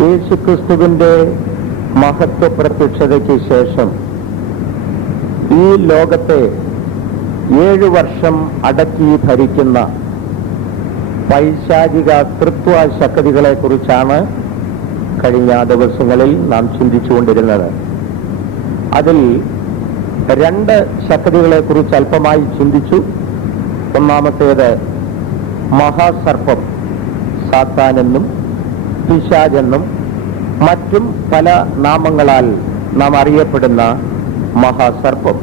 യേശുക്രിസ്തുവിന്റെ മഹത്വ പ്രത്യക്ഷതയ്ക്ക് ശേഷം ഈ ലോകത്തെ 7 വർഷം അടക്കി ഭരിക്കുന്ന പൈശാചിക തൃത്വ ശക്തികളെ കുറിച്ചാണ് കഴിഞ്ഞ ദിവസങ്ങളിൽ നാം ചിന്തിച്ചുകൊണ്ടിരുന്നത്. അതിൽ 2 ശക്തികളെ കുറിച്ച് അല്പമായി ചിന്തിച്ചു. ഒന്നാമത്തേത് മഹാസർപ്പം, സാത്താനെന്നും പിശാചെന്നും മറ്റും പല നാമങ്ങളാൽ നാം അറിയപ്പെടുന്ന മഹാസർപ്പം.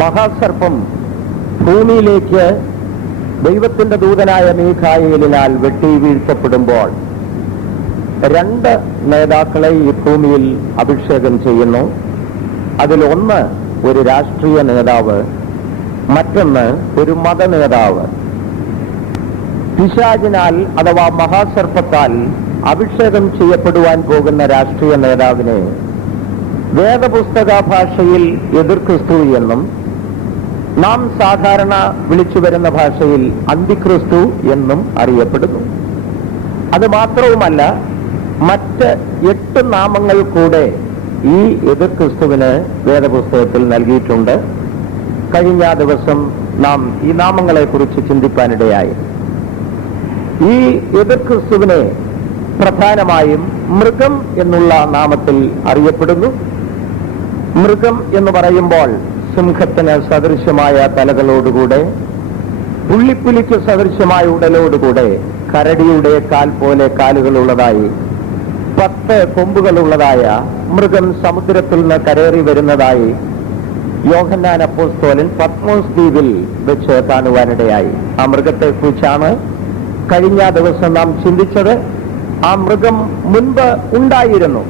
മഹാസർപ്പം ഭൂമിയിലേക്ക് ദൈവത്തിന്റെ ദൂതനായ മീഖായേലിനാൽ വെട്ടി വീഴ്ത്തപ്പെടുമ്പോൾ 2 നേതാക്കളെ ഈ ഭൂമിയിൽ അഭിഷേകം ചെയ്യുന്നു. അതിലൊന്ന് ഒരു രാഷ്ട്രീയ നേതാവ്, മറ്റൊന്ന് ഒരു മതനേതാവ്. പിശാചിനാൽ അഥവാ മഹാസർപ്പത്താൽ അഭിഷേകം ചെയ്യപ്പെടുവാൻ പോകുന്ന രാഷ്ട്രീയ നേതാവിനെ വേദപുസ്തക ഭാഷയിൽ എതിർക്രിസ്തു എന്നും നാം സാധാരണ വിളിച്ചു വരുന്ന ഭാഷയിൽ അന്തിക്രിസ്തു എന്നും അറിയപ്പെടുന്നു. അത് മാത്രവുമല്ല, മറ്റ് 8 നാമങ്ങൾ കൂടെ ഈ എതിർക്രിസ്തുവിന് വേദപുസ്തകത്തിൽ നൽകിയിട്ടുണ്ട്. കഴിഞ്ഞ ദിവസം നാം ഈ നാമങ്ങളെ കുറിച്ച് ചിന്തിപ്പാനിടയായി. ഈ എതിർക്രിസ്തുവിനെ പ്രധാനമായും മൃഗം എന്നുള്ള നാമത്തിൽ അറിയപ്പെടുന്നു. മൃഗം എന്ന് പറയുമ്പോൾ സിംഹത്തിന് സദൃശ്യമായ തലകളോടുകൂടെ, പുള്ളിപ്പുലിക്ക് സദൃശ്യമായ ഉടലോടുകൂടെ, കരടിയുടെ കാൽ പോലെ കാലുകളുള്ളതായി, 10 കൊമ്പുകളുള്ളതായ മൃഗം സമുദ്രത്തിൽ നിന്ന് കരേറി വരുന്നതായി യോഹന്നാൻ അപ്പോസ്തലൻ പത്മോസ് ദ്വീപിൽ വെച്ച് കാണുവാനിടയായി. ആ മൃഗത്തെ കുറിച്ചാണ് കഴിഞ്ഞ ദിവസം നാം ചിന്തിച്ചത്. ആ മൃഗം മുൻപ് ഉണ്ടായിരുന്നു,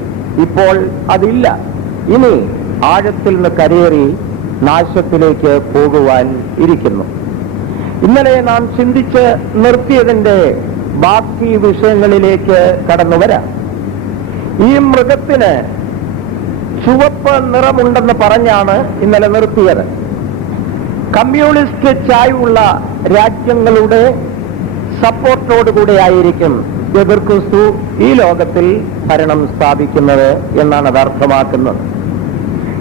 ഇപ്പോൾ അതില്ല. ഇനി ആഴത്തിൽ നിന്ന് കരേറി നാശത്തിലേക്ക് പോകുവാൻ ഇരിക്കുന്നു. ഇന്നലെ നാം ചിന്തിച്ച് നിർത്തിയതിന്റെ ബാക്കി വിഷയങ്ങളിലേക്ക് കടന്നു വരാം. ഈ മൃഗത്തിന് ചുവപ്പ് നിറമുണ്ടെന്ന് പറഞ്ഞാണ് ഇന്നലെ നിർത്തിയത്. കമ്മ്യൂണിസ്റ്റ് ചായ്വുള്ള രാജ്യങ്ങളുടെ സപ്പോർട്ടോടുകൂടെ ആയിരിക്കും എതിർക്രിസ്തു ഈ ലോകത്തിൽ ഭരണം സ്ഥാപിക്കുന്നത് എന്നാണ് അത് അർത്ഥമാക്കുന്നത്.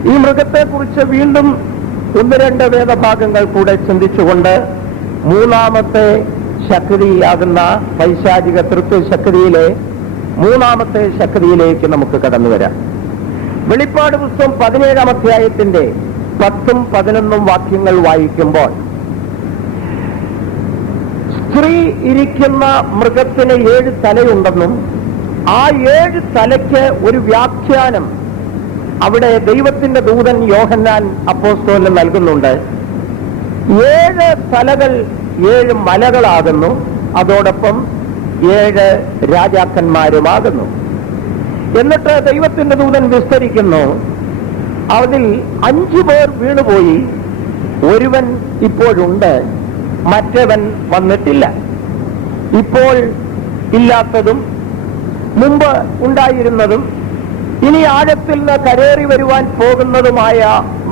ഈ മൃഗത്തെക്കുറിച്ച് വീണ്ടും 1-2 വേദഭാഗങ്ങൾ കൂടെ ചിന്തിച്ചുകൊണ്ട് മൂന്നാമത്തെ ശക്തിയാകുന്ന പൈശാചിക തൃത്വ ശക്തിയിലെ 3ാമത്തെ ശക്തിയിലേക്ക് നമുക്ക് കടന്നു വരാം. വെളിപ്പാട് പുസ്തകം 17-ാം അധ്യായത്തിന്റെ 10ഉം 11ഉം വാക്യങ്ങൾ വായിക്കുമ്പോൾ സ്ത്രീ ഇരിക്കുന്ന മൃഗത്തിന് 7 തലയുണ്ടെന്നും ആ 7 തലയ്ക്ക് ഒരു വ്യാഖ്യാനം അവിടെ ദൈവത്തിന്റെ ദൂതൻ യോഹന്നാൻ അപ്പോസ്തലന് നൽകുന്നുണ്ട്. 7 തലകൾ 7 മലകളാകുന്നു, അതോടൊപ്പം 7 രാജാക്കന്മാരുമാകുന്നു. എന്നിട്ട് ദൈവത്തിന്റെ ദൂതൻ വിസ്തരിക്കുന്നു. അതിൽ 5 പേർ വീണുപോയി, ഒരുവൻ ഇപ്പോഴുണ്ട്, മറ്റവൻ വന്നിട്ടില്ല. ഇപ്പോൾ ഇല്ലാത്തതും മുമ്പ് ഉണ്ടായിരുന്നതും ഇനി ആഴത്തിൽ നിന്ന് കരേറി വരുവാൻ പോകുന്നതുമായ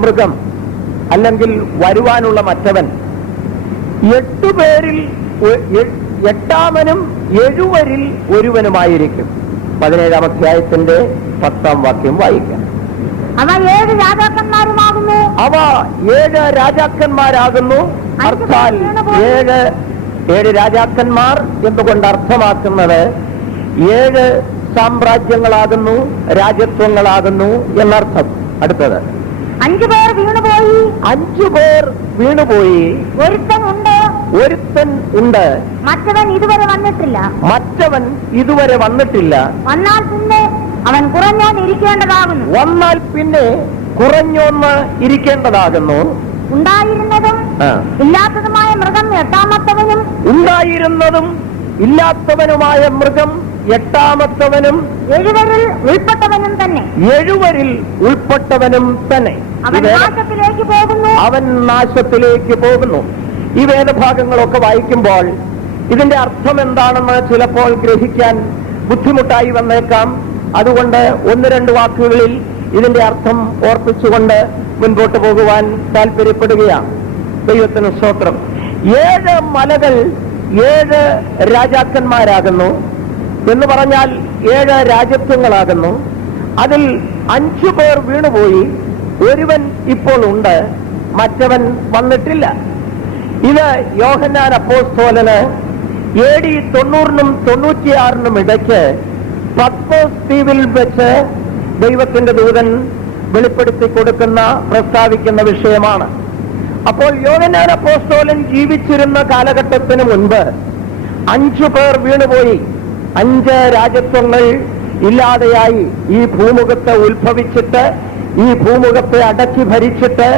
മൃഗം, അല്ലെങ്കിൽ വരുവാനുള്ള മറ്റവൻ, 8 പേരിൽ 8ാമനും 7 ഒരുവനുമായിരിക്കും. 17-ാം അധ്യായത്തിന്റെ 10ാം വാക്യം വായിക്കാം. അവ 7 രാജാക്കന്മാരുമാകുന്നു. അവ 7 രാജാക്കന്മാരാകുന്നു. അർത്ഥാൽ 7 രാജാക്കന്മാർ എന്നുകൊണ്ട് അർത്ഥമാക്കുന്നത് 7 സാമ്രാജ്യങ്ങളാകുന്നു, രാജ്യത്വങ്ങളാകുന്നു എന്നർത്ഥം. അടുത്തത് 5 പേർ വീണുപോയി. 5 പേർ വീണുപോയി, ഒരുത്തൻ ഉണ്ട്, മറ്റവൻ ഇതുവരെ വന്നിട്ടില്ല. വന്നാൽ പിന്നെ അവൻ കുറഞ്ഞോന്ന് ഇരിക്കേണ്ടതാകുന്നു. ഉണ്ടായിരുന്നതും ഇല്ലാത്തതുമായ മൃഗം 8ാമത്തവനുമായ മൃഗം 8ാമത്തവനും 7 ഉൾപ്പെട്ടവനും തന്നെ അവൻ നാശത്തിലേക്ക് പോകുന്നു. ഈ വേദഭാഗങ്ങളൊക്കെ വായിക്കുമ്പോൾ ഇതിന്റെ അർത്ഥം എന്താണെന്ന് ചിലപ്പോൾ ഗ്രഹിക്കാൻ ബുദ്ധിമുട്ടായി വന്നേക്കാം. അതുകൊണ്ട് 1-2 വാക്കുകളിൽ ഇതിന്റെ അർത്ഥം ഓർപ്പിച്ചുകൊണ്ട് മുൻപോട്ട് പോകുവാൻ താല്പര്യപ്പെടുകയാണ്. ദൈവത്തിന് സ്തോത്രം. 7 മലകൾ 7 രാജാക്കന്മാരാകുന്നു. എന്ന് പറഞ്ഞാൽ 7 രാജ്യത്വങ്ങളാകുന്നു. അതിൽ 5 പേർ വീണുപോയി. ഒരുവൻ ഇപ്പോൾ ഉണ്ട്, മറ്റവൻ വന്നിട്ടില്ല. ഇത് യോഹന്നാൻ അപ്പോസ്തലന് AD 90-നും 96-നും ഇടയ്ക്ക് പത്മോസ് ദ്വീപിൽ വെച്ച് ദൈവത്തിന്റെ ദൂതൻ വെളിപ്പെടുത്തി കൊടുക്കുന്ന, പ്രസ്താവിക്കുന്ന വിഷയമാണ്. അപ്പോൾ യോഹന്നാൻ അപ്പോസ്തലൻ ജീവിച്ചിരുന്ന കാലഘട്ടത്തിന് മുൻപ് 5 പേർ വീണുപോയി. 5 രാജ്യത്വങ്ങൾ ഇല്ലാതെയായി ഈ ഭൂമുഖത്ത് ഉത്ഭവിച്ചിട്ട്, ഈ ഭൂമുഖത്തെ അടക്കി ഭരിച്ചിട്ട്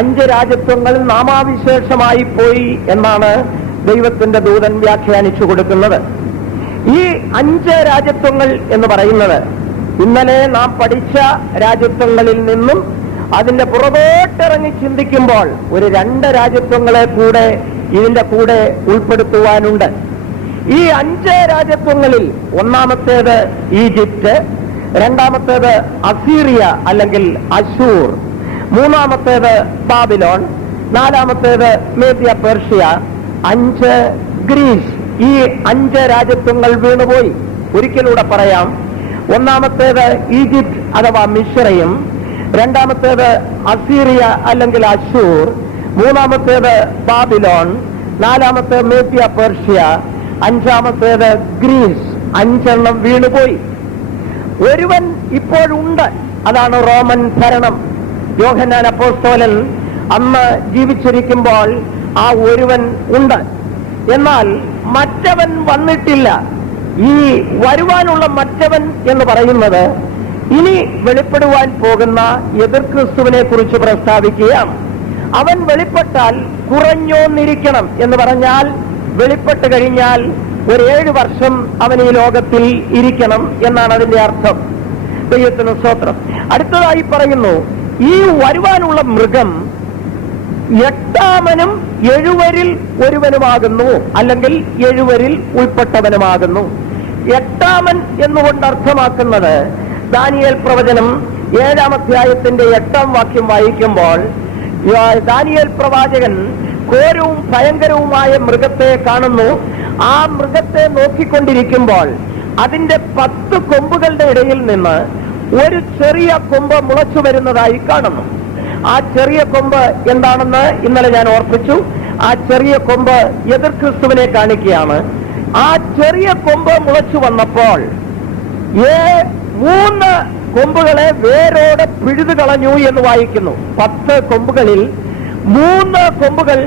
5 രാജ്യത്വങ്ങൾ നാമാവിശേഷമായി പോയി എന്നാണ് ദൈവത്തിന്റെ ദൂതൻ വ്യാഖ്യാനിച്ചു കൊടുക്കുന്നത്. ഈ 5 രാജ്യത്വങ്ങൾ എന്ന് പറയുന്നത് ഇന്നലെ നാം പഠിച്ച രാജ്യത്വങ്ങളിൽ നിന്നും അതിന്റെ പുറകോട്ടിറങ്ങി ചിന്തിക്കുമ്പോൾ ഒരു 2 രാജ്യത്വങ്ങളെ കൂടെ ഇതിന്റെ കൂടെ ഉൾപ്പെടുത്തുവാനുണ്ട്. ഈ 5 രാജ്യത്വങ്ങളിൽ ഒന്നാമത്തേത് ഈജിപ്റ്റ്, രണ്ടാമത്തേത് അസീറിയ അല്ലെങ്കിൽ അശൂർ, മൂന്നാമത്തേത് ബാബിലോൺ, നാലാമത്തേത് മേദ്യ പേർഷ്യ, 5 ഗ്രീസ്. ഈ 5 രാജ്യത്വങ്ങൾ വീണുപോയി. ഒരിക്കലൂടെ പറയാം. ഒന്നാമത്തേത് ഈജിപ്റ്റ് അഥവാ മിശ്രയും, രണ്ടാമത്തേത് അസീറിയ അല്ലെങ്കിൽ അശൂർ, മൂന്നാമത്തേത് ബാബിലോൺ, നാലാമത്തേത് മേദ്യ പേർഷ്യ, 5-ാമത്തേത് ഗ്രീസ്. 5 വീണുപോയി. ഒരുവൻ ഇപ്പോഴുണ്ട്, അതാണ് റോമൻ ഭരണം. യോഹന്നാൻ അപ്പോസ്തലൻ അന്ന് ജീവിച്ചിരിക്കുമ്പോൾ ആ ഒരുവൻ ഉണ്ട്. എന്നാൽ മറ്റവൻ വന്നിട്ടില്ല. ഈ വരുവാനുള്ള മറ്റവൻ എന്ന് പറയുന്നത് ഇനി വെളിപ്പെടുവാൻ പോകുന്ന എതിർ ക്രിസ്തുവിനെ കുറിച്ച് പ്രസ്താവിക്കുകയാണ്. അവൻ വെളിപ്പെട്ടാൽ കുറഞ്ഞോന്നിരിക്കണം എന്ന് പറഞ്ഞാൽ വെളിപ്പെട്ട് കഴിഞ്ഞാൽ ഒരു 7 വർഷം അവൻ ഈ ലോകത്തിൽ ഇരിക്കണം എന്നാണ് അതിന്റെ അർത്ഥം. ദൈവത്തിന് സ്തോത്രം. അടുത്തതായി പറയുന്നു, ഈ വരുവാനുള്ള മൃഗം 8-ാമനും 7-വരിൽ ഒരുവനുമാകുന്നു, അല്ലെങ്കിൽ 7-വരിൽ ഉൾപ്പെട്ടവനുമാകുന്നു. 8-ാമൻ എന്നുകൊണ്ട് അർത്ഥമാക്കുന്നത് ദാനിയേൽ പ്രവചനം 7-ാം അധ്യായത്തിന്റെ 8-ാം വാക്യം വായിക്കുമ്പോൾ ദാനിയേൽ പ്രവാചകൻ ഘോരവും ഭയങ്കരവുമായ മൃഗത്തെ കാണുന്നു. ആ മൃഗത്തെ നോക്കിക്കൊണ്ടിരിക്കുമ്പോൾ അതിന്റെ 10 കൊമ്പുകളുടെ ഇടയിൽ നിന്ന് ഒരു ചെറിയ കൊമ്പ് മുളച്ചു വരുന്നതായി കാണുന്നു. ആ ചെറിയ കൊമ്പ് എന്താണെന്ന് ഇന്നലെ ഞാൻ ഓർപ്പിച്ചു. ആ ചെറിയ കൊമ്പ് എതിർ ക്രിസ്തുവിനെ കാണിക്കുകയാണ്. ആ ചെറിയ കൊമ്പ് മുളച്ചു വന്നപ്പോൾ 3 കൊമ്പുകളെ വേരോടെ പിഴുതു കളഞ്ഞു എന്ന് വായിക്കുന്നു. 10 കൊമ്പുകളിൽ 3 കൊമ്പുകൾ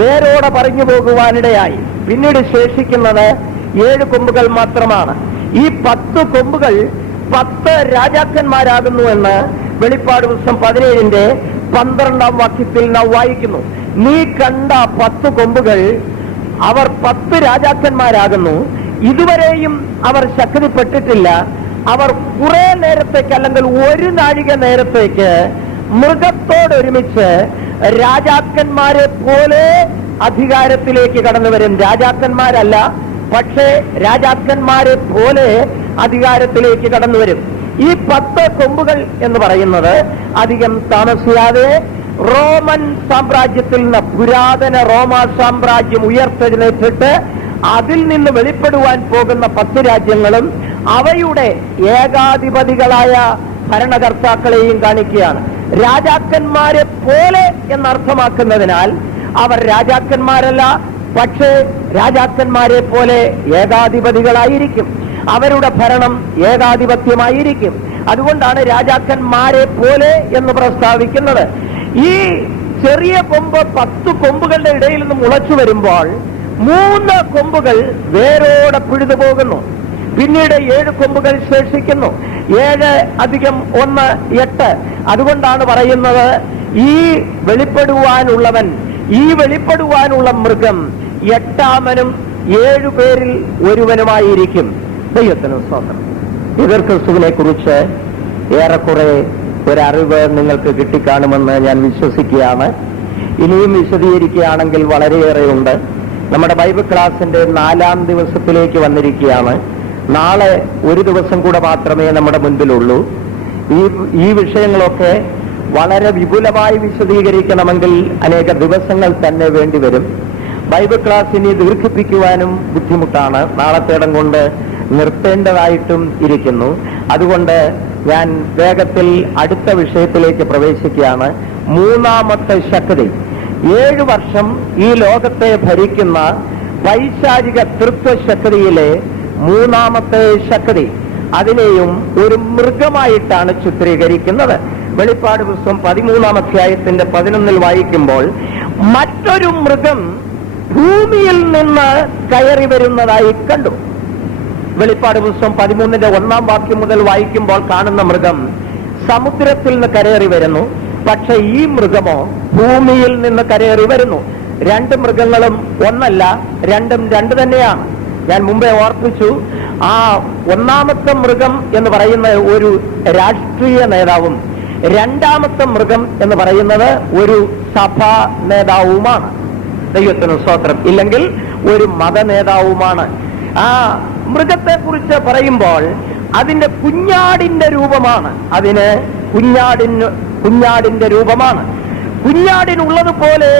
വേരോടെ പറഞ്ഞു പോകുവാനിടയായി. പിന്നീട് ശേഷിക്കുന്നത് 7 കൊമ്പുകൾ മാത്രമാണ്. ഈ 10 കൊമ്പുകൾ 10 രാജാക്കന്മാരാകുന്നു എന്ന് വെളിപ്പാട് പുസ്തകം 17-ന്റെ 12-ാം വാക്യത്തിൽ നാം വായിക്കുന്നു. നീ കണ്ട 10 കൊമ്പുകൾ അവർ 10 രാജാക്കന്മാരാകുന്നു. ഇതുവരെയും അവർ ശക്തിപ്പെട്ടിട്ടില്ല. അവർ കുറെ നേരത്തേക്ക്, അല്ലെങ്കിൽ 1 നാഴിക നേരത്തേക്ക് മൃഗത്തോടൊരുമിച്ച് രാജാക്കന്മാരെ പോലെ അധികാരത്തിലേക്ക് കടന്നു വരും. രാജാക്കന്മാരല്ല, പക്ഷേ രാജാക്കന്മാരെ പോലെ അധികാരത്തിലേക്ക് കടന്നു വരും. ഈ 10 കൊമ്പുകൾ എന്ന് പറയുന്നത് അധികം താമസിയാതെ റോമൻ സാമ്രാജ്യത്തിൽ നിന്ന്, പുരാതന റോമ സാമ്രാജ്യം ഉയർത്തെഴുന്നേറ്റിട്ട് അതിൽ നിന്ന് വെളിപ്പെടുവാൻ പോകുന്ന 10 രാജ്യങ്ങളും അവയുടെ ഏകാധിപതികളായ ഭരണകർത്താക്കളെയും കാണിക്കുകയാണ്. രാജാക്കന്മാരെ പോലെ എന്നർത്ഥമാക്കുന്നതിനാൽ അവർ രാജാക്കന്മാരല്ല, പക്ഷേ രാജാക്കന്മാരെ പോലെ ഏകാധിപതികളായിരിക്കും. അവരുടെ ഭരണം ഏകാധിപത്യമായിരിക്കും. അതുകൊണ്ടാണ് രാജാക്കന്മാരെ പോലെ എന്ന് പ്രസ്താവിക്കുന്നത്. ഈ ചെറിയ കൊമ്പ് 10 കൊമ്പുകളുടെ ഇടയിൽ നിന്ന് മുളച്ചു വരുമ്പോൾ 3 കൊമ്പുകൾ വേരോടെ പിഴുതു പോകുന്നു. പിന്നീട് 7 കൊമ്പുകൾ ശേഷിക്കുന്നു. 7 + 1 8. അതുകൊണ്ടാണ് പറയുന്നത്, ഈ വെളിപ്പെടുവാനുള്ളവൻ, ഈ വെളിപ്പെടുവാനുള്ള മൃഗം 8-ാമനും 7 പേരിൽ ഒരുവനുമായിരിക്കും. ദൈവത്തിന് സ്തോത്രം. എതിർ ക്രിസ്തുവിനെ കുറിച്ച് ഏറെക്കുറെ ഒരറിവ് നിങ്ങൾക്ക് കിട്ടിക്കാണുമെന്ന് ഞാൻ വിശ്വസിക്കുകയാണ്. ഇനിയും വിശദീകരിക്കുകയാണെങ്കിൽ വളരെയേറെയുണ്ട്. നമ്മുടെ ബൈബിൾ ക്ലാസിന്റെ 4-ാം ദിവസത്തിലേക്ക് വന്നിരിക്കുകയാണ്. നാളെ 1 ദിവസം കൂടെ മാത്രമേ നമ്മുടെ മുൻപിലുള്ളൂ. ഈ വിഷയങ്ങളൊക്കെ വളരെ വിപുലമായി വിശദീകരിക്കണമെങ്കിൽ അനേക ദിവസങ്ങൾ തന്നെ വേണ്ടിവരും. ബൈബിൾ ക്ലാസ് ഇനി ദീർഘിപ്പിക്കുവാനും ബുദ്ധിമുട്ടാണ്. നാളത്തേടം കൊണ്ട് നിർത്തേണ്ടതായിട്ടും ഇരിക്കുന്നു. അതുകൊണ്ട് ഞാൻ വേഗത്തിൽ അടുത്ത വിഷയത്തിലേക്ക് പ്രവേശിക്കുകയാണ്. മൂന്നാമത്തെ ശക്തി, 7 വർഷം ഈ ലോകത്തെ ഭരിക്കുന്ന പൈശാചിക തൃത്വശക്തിയിലെ മൂന്നാമത്തെ ശക്തി, അതിനെയും ഒരു മൃഗമായിട്ടാണ് ചിത്രീകരിക്കുന്നത്. വെളിപ്പാട് പുസ്തകം 13-ാം അധ്യായത്തിന്റെ 11 വായിക്കുമ്പോൾ മറ്റൊരു മൃഗം ഭൂമിയിൽ നിന്ന് കയറി വരുന്നതായി കണ്ടു. വെളിപ്പാട് പുസ്തകം 13-ന്റെ 1-ാം വാക്യം മുതൽ വായിക്കുമ്പോൾ കാണുന്ന മൃഗം സമുദ്രത്തിൽ നിന്ന് കരയേറി വരുന്നു. പക്ഷെ ഈ മൃഗമോ ഭൂമിയിൽ നിന്ന് കരയേറി വരുന്നു. 2 മൃഗങ്ങളും ഒന്നല്ല, രണ്ടും 2 തന്നെയാണ്. ഞാൻ മുമ്പേ ഓർപ്പിച്ചു, ആ 1-ാമത്തെ മൃഗം എന്ന് പറയുന്ന ഒരു രാഷ്ട്രീയ നേതാവും 2-ാമത്തെ മൃഗം എന്ന് പറയുന്നത് ഒരു സഭാ നേതാവുമാണ്. ദൈവത്തിന് സ്തോത്രം. ഇല്ലെങ്കിൽ ഒരു മത നേതാവുമാണ്. ആ മൃഗത്തെ കുറിച്ച് പറയുമ്പോൾ അതിന്റെ കുഞ്ഞാടിന്റെ രൂപമാണ്. അതിന് കുഞ്ഞാടിന്റെ രൂപമാണ്. കുഞ്ഞാടിനുള്ളതുപോലെ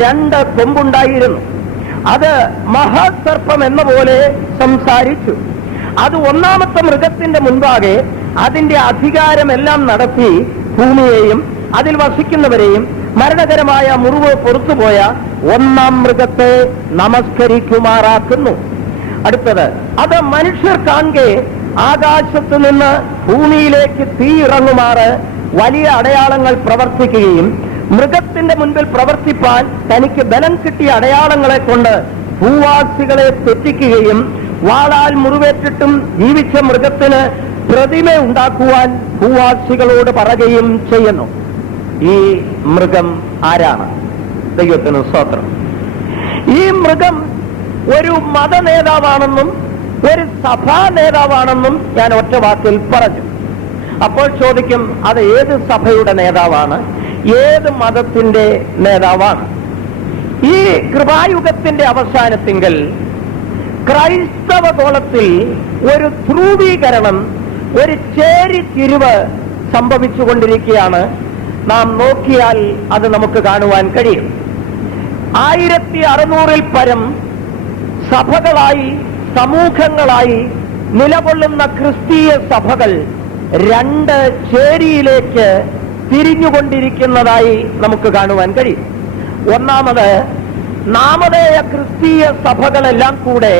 2 കൊമ്പുണ്ടായിരുന്നു. അത് മഹാസർപ്പം എന്ന പോലെ സംസാരിച്ചു. അത് 1-ാമത്തെ മൃഗത്തിന്റെ മുൻപാകെ അതിന്റെ അധികാരമെല്ലാം നടത്തി ഭൂമിയെയും അതിൽ വസിക്കുന്നവരെയും മരണകരമായ മുറിവ് പുറത്തുപോയ 1-ാം മൃഗത്തെ നമസ്കരിക്കുമാറാക്കുന്നു. അടുത്തത്, അത് മനുഷ്യർ കാണെ ആകാശത്ത് നിന്ന് ഭൂമിയിലേക്ക് തീ ഇറങ്ങുമാറ് വലിയ അടയാളങ്ങൾ പ്രവർത്തിക്കുകയും മൃഗത്തിന്റെ മുൻപിൽ പ്രവർത്തിപ്പാൻ തനിക്ക് ബലം കിട്ടിയ അടയാളങ്ങളെ കൊണ്ട് ഭൂവാസികളെ തെറ്റിക്കുകയും വാളാൽ മുറിവേറ്റിട്ടും ജീവിച്ച മൃഗത്തിന് പ്രതിമ ഉണ്ടാക്കുവാൻ ഭൂവാസികളോട് പറയുകയും ചെയ്യുന്നു. ഈ മൃഗം ആരാണ്? ദൈവത്തിന് സ്തോത്രം. ഈ മൃഗം ഒരു മത നേതാവാണെന്നും ഒരു സഭാ നേതാവാണെന്നും ഞാൻ ഒറ്റ വാക്കിൽ പറഞ്ഞു. അപ്പോൾ ചോദിക്കും, അത് ഏത് സഭയുടെ നേതാവാണ്? ഏത് മതത്തിന്റെ നേതാവാണ്? ഈ കൃപായുഗത്തിന്റെ അവസാനത്തിങ്കൽ ക്രൈസ്തവ ഗോളത്തിൽ ഒരു ധ്രുവീകരണം, ഒരു ചേരിതിരിവ് സംഭവിച്ചുകൊണ്ടിരിക്കുകയാണ്. നാം നോക്കിയാൽ അത് നമുക്ക് കാണുവാൻ കഴിയും. 1600-ൽ പരം സഭകളായി, സമൂഹങ്ങളായി നിലകൊള്ളുന്ന ക്രിസ്തീയ സഭകൾ 2 ചേരിയിലേക്ക് തിരിഞ്ഞുകൊണ്ടിരിക്കുന്നതായി നമുക്ക് കാണുവാൻ കഴിയും. ഒന്നാമത്, നാമധേയ ക്രിസ്തീയ സഭകളെല്ലാം കൂടെ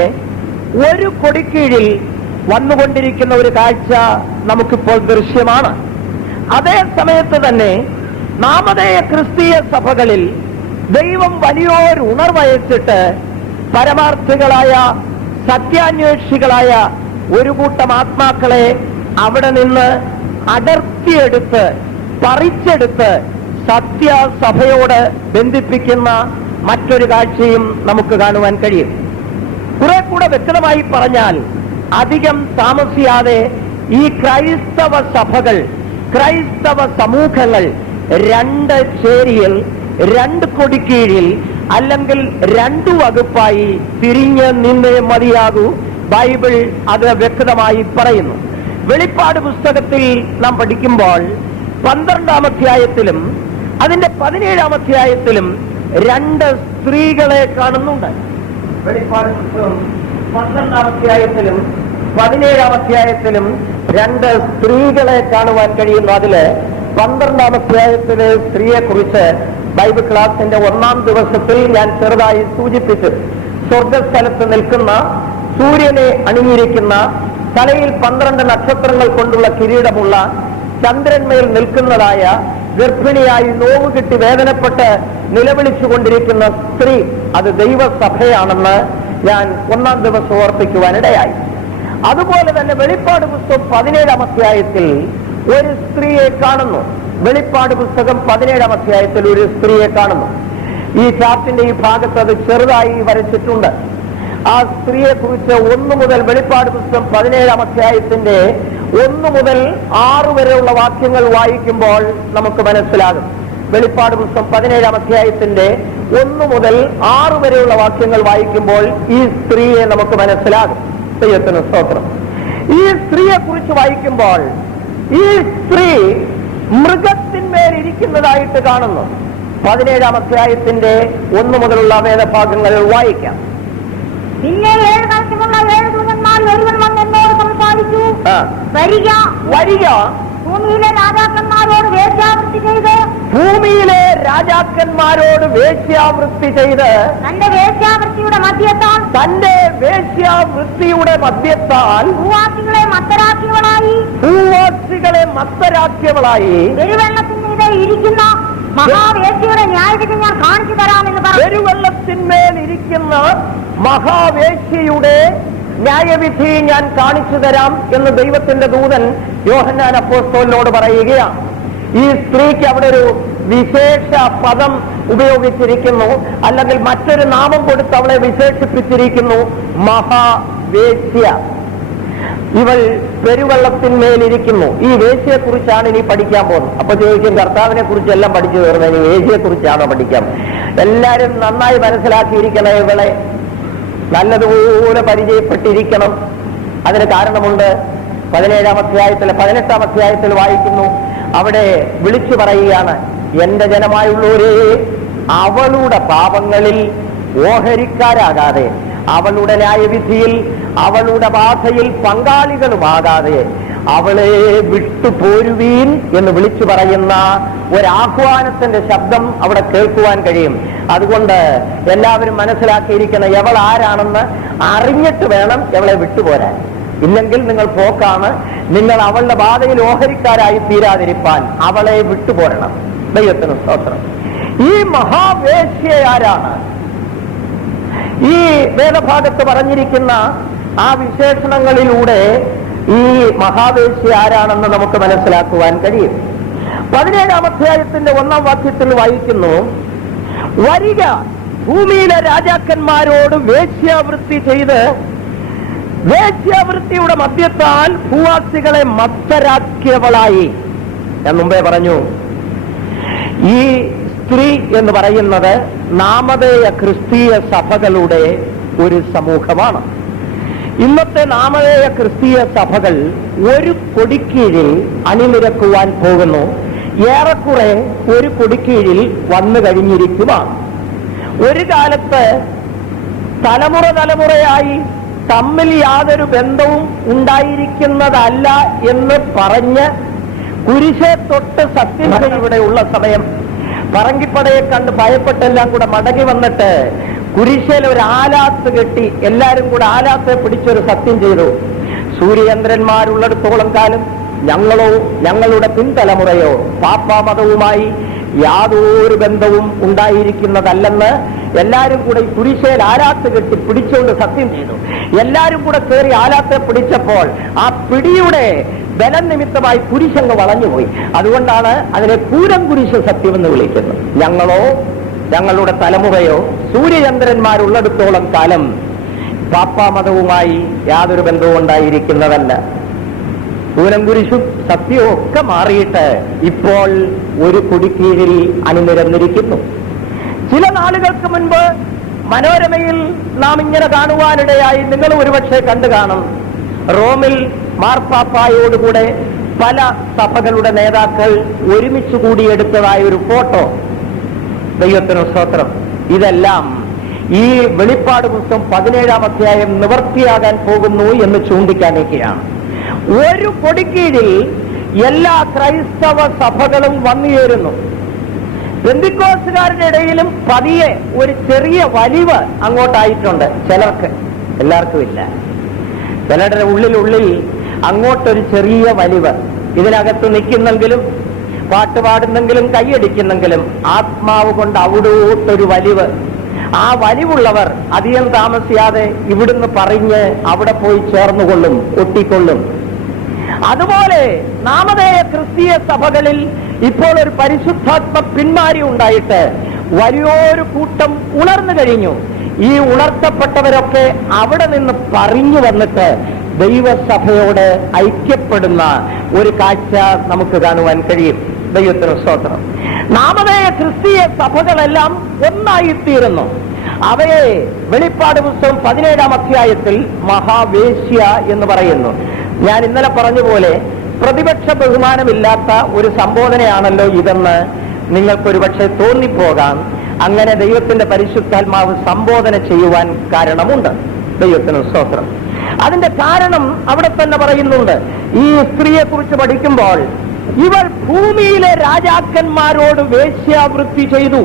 ഒരു കൊടിക്കീഴിൽ വന്നുകൊണ്ടിരിക്കുന്ന ഒരു കാഴ്ച നമുക്കിപ്പോൾ ദൃശ്യമാണ്. അതേ സമയത്ത് തന്നെ നാമധേയ ക്രിസ്തീയ സഭകളിൽ ദൈവം വലിയൊരു ഉണർവയച്ചിട്ട് പരമാർത്ഥികളായ സത്യാന്വേഷികളായ ഒരു കൂട്ടം ആത്മാക്കളെ അവിടെ നിന്ന് അടർത്തിയെടുത്ത് പറിച്ചെടുത്ത് സത്യസഭയോട് ബന്ധിപ്പിക്കുന്ന മറ്റൊരു കാഴ്ചയും നമുക്ക് കാണുവാൻ കഴിയും. കുറെ കൂടെ വ്യക്തമായി പറഞ്ഞാൽ, അധികം താമസിയാതെ ഈ ക്രൈസ്തവ സഭകൾ, ക്രൈസ്തവ സമൂഹങ്ങൾ 2 ചേരിയിൽ, 2 കൊടിക്കീഴിൽ, അല്ലെങ്കിൽ 2 വകുപ്പായി തിരിഞ്ഞ് നിന്നേ മതിയാകൂ. ബൈബിൾ അത് വ്യക്തമായി പറയുന്നു. വെളിപ്പാട് പുസ്തകത്തിൽ നാം പഠിക്കുമ്പോൾ 12-ാം അധ്യായത്തിലും അതിന്റെ 17-ാം അധ്യായത്തിലും 2 സ്ത്രീകളെ കാണുന്നുണ്ട്. വെളിപ്പാട് പുസ്തകം 12-ാം അധ്യായത്തിലും 17-ാം അധ്യായത്തിലും 2 സ്ത്രീകളെ കാണുവാൻ കഴിയുന്നു. അതില് 12-ാം അധ്യായത്തിലെ സ്ത്രീയെ കുറിച്ച് ബൈബിൾ ക്ലാസിന്റെ 1-ാം ദിവസത്തിൽ ഞാൻ ചെറുതായി സൂചിപ്പിച്ചു. സ്വർഗസ്ഥലത്ത് നിൽക്കുന്ന, സൂര്യനെ അണിഞ്ഞിരിക്കുന്ന, തലയിൽ 12 നക്ഷത്രങ്ങൾ കൊണ്ടുള്ള കിരീടമുള്ള, ചന്ദ്രന്മേൽ നിൽക്കുന്നതായ, ഗർഭിണിയായി നോവ് കിട്ടി വേദനപ്പെട്ട് നിലവിളിച്ചുകൊണ്ടിരിക്കുന്ന സ്ത്രീ, അത് ദൈവസഭയാണെന്ന് ഞാൻ 1-ാം ദിവസം ഓർപ്പിക്കുവാനിടയായി. അതുപോലെ തന്നെ വെളിപ്പാട് പുസ്തകം 17-ാം അധ്യായത്തിൽ ഒരു സ്ത്രീയെ കാണുന്നു. വെളിപ്പാട് പുസ്തകം 17-ാം അധ്യായത്തിൽ ഒരു സ്ത്രീയെ കാണുന്നു. ഈ ചാർട്ടിന്റെ ഈ ഭാഗത്ത് അത് ചെറുതായി വരച്ചിട്ടുണ്ട്. ആ സ്ത്രീയെ കുറിച്ച് 1 മുതൽ വെളിപ്പാട് പുസ്തകം 17-ാം അധ്യായത്തിന്റെ 1 മുതൽ 6 വരെയുള്ള വാക്യങ്ങൾ വായിക്കുമ്പോൾ നമുക്ക് മനസ്സിലാകും. വെളിപ്പാട് പുസ്തകം 17-ാം അധ്യായത്തിന്റെ 1 മുതൽ 6 വരെയുള്ള വാക്യങ്ങൾ വായിക്കുമ്പോൾ ഈ സ്ത്രീയെ നമുക്ക് മനസ്സിലാകും. ദൈവത്തിന് സ്തോത്രം. ഈ സ്ത്രീയെ കുറിച്ച് വായിക്കുമ്പോൾ ഈ സ്ത്രീ മൃഗത്തിന്മേൽ ഇരിക്കുന്നതായിട്ട് കാണുന്നു. 17-ാം അധ്യായത്തിന്റെ 1 മുതലുള്ള വേദഭാഗങ്ങൾ വായിക്കാം. പിന്നെ 7 കലശമുള്ള 7 ദൂതന്മാരിൽ ഒരുവൻ വന്നെന്നെ വരിക വരിക, ഭൂമിയിലെ രാജാക്കന്മാരോട് വേശ്യാവൃത്തി ചെയ്ത് ഭൂമിയിലെ രാജാക്കന്മാരോട് വേശ്യാവൃത്തി ചെയ്ത് തന്റെ വേശ്യാവൃത്തിയുടെ മധ്യത്താൽ തന്റെ വേശ്യാവൃത്തിയുടെ മധ്യത്താൽ ഭൂവാസികളെ മത്തരാക്കിയവളായി ഭൂവാസികളെ മത്തരാക്കിയവളായി പെരുവെള്ളത്തിന്മീതെ ഇരിക്കുന്ന മഹാവേശ്യയുടെ ന്യായവിധി ഞാൻ കാണിച്ചു തരാമെന്ന് പറഞ്ഞു. പെരുവെള്ളത്തിന്മേൽ ഇരിക്കുന്ന മഹാവേശ്യയുടെ ന്യായവിധി ഞാൻ കാണിച്ചു തരാം എന്ന് ദൈവത്തിന്റെ ദൂതൻ യോഹന്നാൻ അപ്പോസ്തലനോട് പറയുകയാണ്. ഈ സ്ത്രീക്ക് അവിടെ ഒരു വിശേഷ പദം ഉപയോഗിച്ചിരിക്കുന്നു, അല്ലെങ്കിൽ മറ്റൊരു നാമം കൊടുത്ത് അവളെ വിശേഷിപ്പിച്ചിരിക്കുന്നു, മഹാവേശ്യ. ഇവൾ പെരുവെള്ളത്തിന്മേലിരിക്കുന്നു. ഈ വേശ്യയെ കുറിച്ചാണ് ഇനി പഠിക്കാൻ പോകുന്നത്. അപ്പൊ ചോദിക്കും, കർത്താവിനെ കുറിച്ചെല്ലാം പഠിച്ചു തീർന്നു, ഇനി വേശ്യയെ കുറിച്ചാണോ പഠിക്കാം? എല്ലാരും നന്നായി മനസ്സിലാക്കിയിരിക്കണം, ഇവളെ നല്ലതുപോലെ പരിചയപ്പെട്ടിരിക്കണം. അതിന് കാരണമുണ്ട്. 17-ാം അധ്യായത്തിൽ 18-ാം അധ്യായത്തിൽ വായിക്കുന്നു, അവിടെ വിളിച്ചു പറയുകയാണ്, എന്റെ ജനമായുള്ളവരെ, അവളുടെ പാപങ്ങളിൽ ഓഹരിക്കാരാകാതെ, അവളുടെ ന്യായവിധിയിൽ അവളുടെ ബാധയിൽ പങ്കാളികളുമാകാതെ അവളെ വിട്ടുപോരുവീൻ എന്ന് വിളിച്ചു പറയുന്ന ഒരാഹ്വാനത്തിന്റെ ശബ്ദം അവിടെ കേൾക്കുവാൻ കഴിയും. അതുകൊണ്ട് എല്ലാവരും മനസ്സിലാക്കിയിരിക്കണം, എവൾ ആരാണെന്ന് അറിഞ്ഞിട്ട് വേണം എവളെ വിട്ടുപോരാൻ. ഇല്ലെങ്കിൽ നിങ്ങൾ പോക്കാണ്. നിങ്ങൾ അവളുടെ ബാധയിൽ ഓഹരിക്കാരായി തീരാതിരിപ്പാൻ അവളെ വിട്ടുപോരണം. ദൈവത്തിന് സ്തോത്രം. ഈ മഹാവേശ്യ ആരാണ്? ഈ വേദഭാഗത്ത് പറഞ്ഞിരിക്കുന്ന ആ വിശേഷണങ്ങളിലൂടെ ഈ മഹാവേശ്യ ആരാണെന്ന് നമുക്ക് മനസ്സിലാക്കുവാൻ കഴിയും. 17-ാം അധ്യായത്തിന്റെ 1-ാം വാക്യത്തിൽ വായിക്കുന്നു, വരിക, ഭൂമിയിലെ രാജാക്കന്മാരോട് വേശ്യാവൃത്തി ചെയ്ത് വേശ്യാവൃത്തിയുടെ മധ്യത്താൽ ഭൂവാസികളെ മത്തരാക്കിയവളായി. ഞാൻ മുമ്പേ പറഞ്ഞു, ഈ സ്ത്രീ എന്ന് പറയുന്നത് നാമധേയ ക്രിസ്തീയ സഭകളുടെ ഒരു സമൂഹമാണ്. ഇന്നത്തെ നാമധേയ ക്രിസ്തീയ സഭകൾ ഒരു കൊടിക്കീഴിൽ അണിനിരക്കുവാൻ പോകുന്നു. ഏറെക്കുറെ ഒരു കൊടിക്കീഴിൽ വന്നു കഴിഞ്ഞിരിക്കുവാണ്. ഒരു കാലത്ത് തലമുറയായി തമ്മിൽ യാതൊരു ബന്ധവും ഉണ്ടായിരിക്കുന്നതല്ല എന്ന് പറഞ്ഞ് കുരിശെ തൊട്ട് സത്യം ഇവിടെ ഉള്ള സമയം പറങ്കിപ്പടയെ കണ്ട് ഭയപ്പെട്ടെല്ലാം കൂടെ മടങ്ങി വന്നിട്ട് കുരിശയിൽ ഒരു ആലാത്ത് കെട്ടി എല്ലാരും കൂടെ ആലാത്തെ പിടിച്ചൊരു സത്യം ചെയ്തു, സൂര്യചന്ദ്രന്മാരുള്ളിടത്തോളം കാലം ഞങ്ങളോ ഞങ്ങളുടെ പിൻതലമുറയോ പാപ്പാമതവുമായി യാതൊരു ബന്ധവും ഉണ്ടായിരിക്കുന്നതല്ലെന്ന് എല്ലാരും കൂടെ ഈ കുരിശയിൽ ആലാത്ത് കെട്ടി പിടിച്ചുകൊണ്ട് സത്യം ചെയ്തു. എല്ലാരും കൂടെ കയറി ആലാത്തെ പിടിച്ചപ്പോൾ ആ പിടിയുടെ ബലം നിമിത്തമായി കുരിശങ്ങ് വളഞ്ഞുപോയി. അതുകൊണ്ടാണ് അതിനെ പൂരം കുരിശ് സത്യമെന്ന് വിളിക്കുന്നത്. ഞങ്ങളോ ഞങ്ങളുടെ തലമുറയോ സൂര്യചന്ദ്രന്മാരുള്ളിടത്തോളം കാലം പാപ്പാമതവുമായി യാതൊരു ബന്ധവും ഉണ്ടായിരിക്കുന്നതല്ല. പൂരം കുരിശും സത്യവും ഒക്കെ മാറിയിട്ട് ഇപ്പോൾ ഒരു കൊടിക്കീഴിൽ അണിനിരന്നിരിക്കുന്നു. ചില നാളുകൾക്ക് മുൻപ് മനോരമയിൽ നാം ഇങ്ങനെ കാണുവാനിടയായി, നിങ്ങൾ ഒരുപക്ഷെ കണ്ടു കാണും, റോമിൽ മാർപ്പാപ്പായോടുകൂടെ പല സഭകളുടെ നേതാക്കൾ ഒരുമിച്ച് കൂടിയെടുത്തതായ ഒരു ഫോട്ടോ. ദൈവത്തിന് സ്തോത്രം. ഇതെല്ലാം ഈ വെളിപ്പാട് പുസ്തകം 17-ാം അധ്യായം നിവർത്തിയാകാൻ പോകുന്നു എന്ന് ചൂണ്ടിക്കാണിക്കുകയാണ്. ഒരു കൊടിക്കീഴിൽ എല്ലാ ക്രൈസ്തവ സഭകളും വന്നുചേരുന്നു. പെന്തിക്കോസ്തുകാരുടെ ഇടയിലും പതിയെ ഒരു ചെറിയ വലിവ് അങ്ങോട്ടായിട്ടുണ്ട്. ചിലർക്ക്, എല്ലാവർക്കും ഇല്ല. ചിലരുടെ ഉള്ളിൽ അങ്ങോട്ടൊരു ചെറിയ വലിവ്. ഇതിനകത്ത് നിൽക്കുന്നെങ്കിലും പാട്ടുപാടുന്നെങ്കിലും കൈയടിക്കുന്നെങ്കിലും ആത്മാവ് കൊണ്ട് അവിടോട്ടൊരു വലിവ്. ആ വലിവുള്ളവർ അധികം താമസിയാതെ ഇവിടുന്ന് പറഞ്ഞ് അവിടെ പോയി ചേർന്നുകൊള്ളും, ഒട്ടിക്കൊള്ളും. അതുപോലെ നാമധേയ ക്രിസ്തീയ സഭകളിൽ ഇപ്പോൾ ഒരു പരിശുദ്ധാത്മ പിന്മാരി ഉണ്ടായിട്ട് വലിയൊരു കൂട്ടം ഉണർന്നു കഴിഞ്ഞു. ഈ ഉണർത്തപ്പെട്ടവരൊക്കെ അവിടെ നിന്ന് പറഞ്ഞു വന്നിട്ട് ദൈവസഭയോട് ഐക്യപ്പെടുന്ന ഒരു കാഴ്ച നമുക്ക് കാണുവാൻ കഴിയും. ദൈവത്തിന് സ്തോത്രം. നാമധേയ ക്രിസ്തീയ സഭകളെല്ലാം ഒന്നായിത്തീരുന്നു. അവയെ വെളിപ്പാട് പുസ്തകം 17-ാം അധ്യായത്തിൽ മഹാവേശ്യ എന്ന് പറയുന്നു. ഞാൻ ഇന്നലെ പറഞ്ഞ പോലെ പ്രതിപക്ഷ ബഹുമാനമില്ലാത്ത ഒരു സംബോധനയാണല്ലോ ഇതെന്ന് നിങ്ങൾക്കൊരു പക്ഷെ തോന്നിപ്പോകാം. അങ്ങനെ ദൈവത്തിന്റെ പരിശുദ്ധാത്മാവ് സംബോധന ചെയ്യുവാൻ കാരണമുണ്ട്. ദൈവത്തിന് സ്തോത്രം. അതിന്റെ കാരണം അവിടെ തന്നെ പറയുന്നുണ്ട്. ഈ സ്ത്രീയെ കുറിച്ച് പഠിക്കുമ്പോൾ, ഇവൾ ഭൂമിയിലെ രാജാക്കന്മാരോട് വേശ്യാവൃത്തി ചെയ്തു.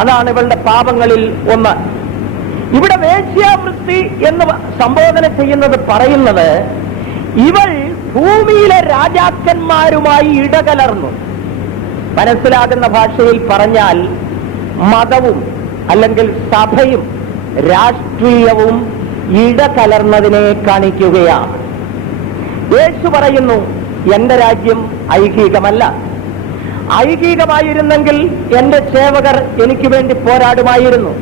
അതാണ് ഇവളുടെ പാപങ്ങളിൽ ഒന്ന്. ഇവിടെ വേശ്യാവൃത്തി എന്ന് സംബോധന ചെയ്യുന്നത് പറയുന്നത്, ഇവൾ ഭൂമിയിലെ രാജാക്കന്മാരുമായി ഇടകലർന്നു. മനസ്സിലാകുന്ന ഭാഷയിൽ പറഞ്ഞാൽ മതവും അല്ലെങ്കിൽ സഭയും രാഷ്ട്രീയവും ഇടകലർന്നതിനെ കാണിക്കുകയാണ്. യേശു പറയുന്നു, എന്റെ രാജ്യം ഐഹികമല്ല. ഐഹികമായിരുന്നെങ്കിൽ എന്റെ സേവകർ എനിക്ക് വേണ്ടി പോരാടുമായിരുന്നു.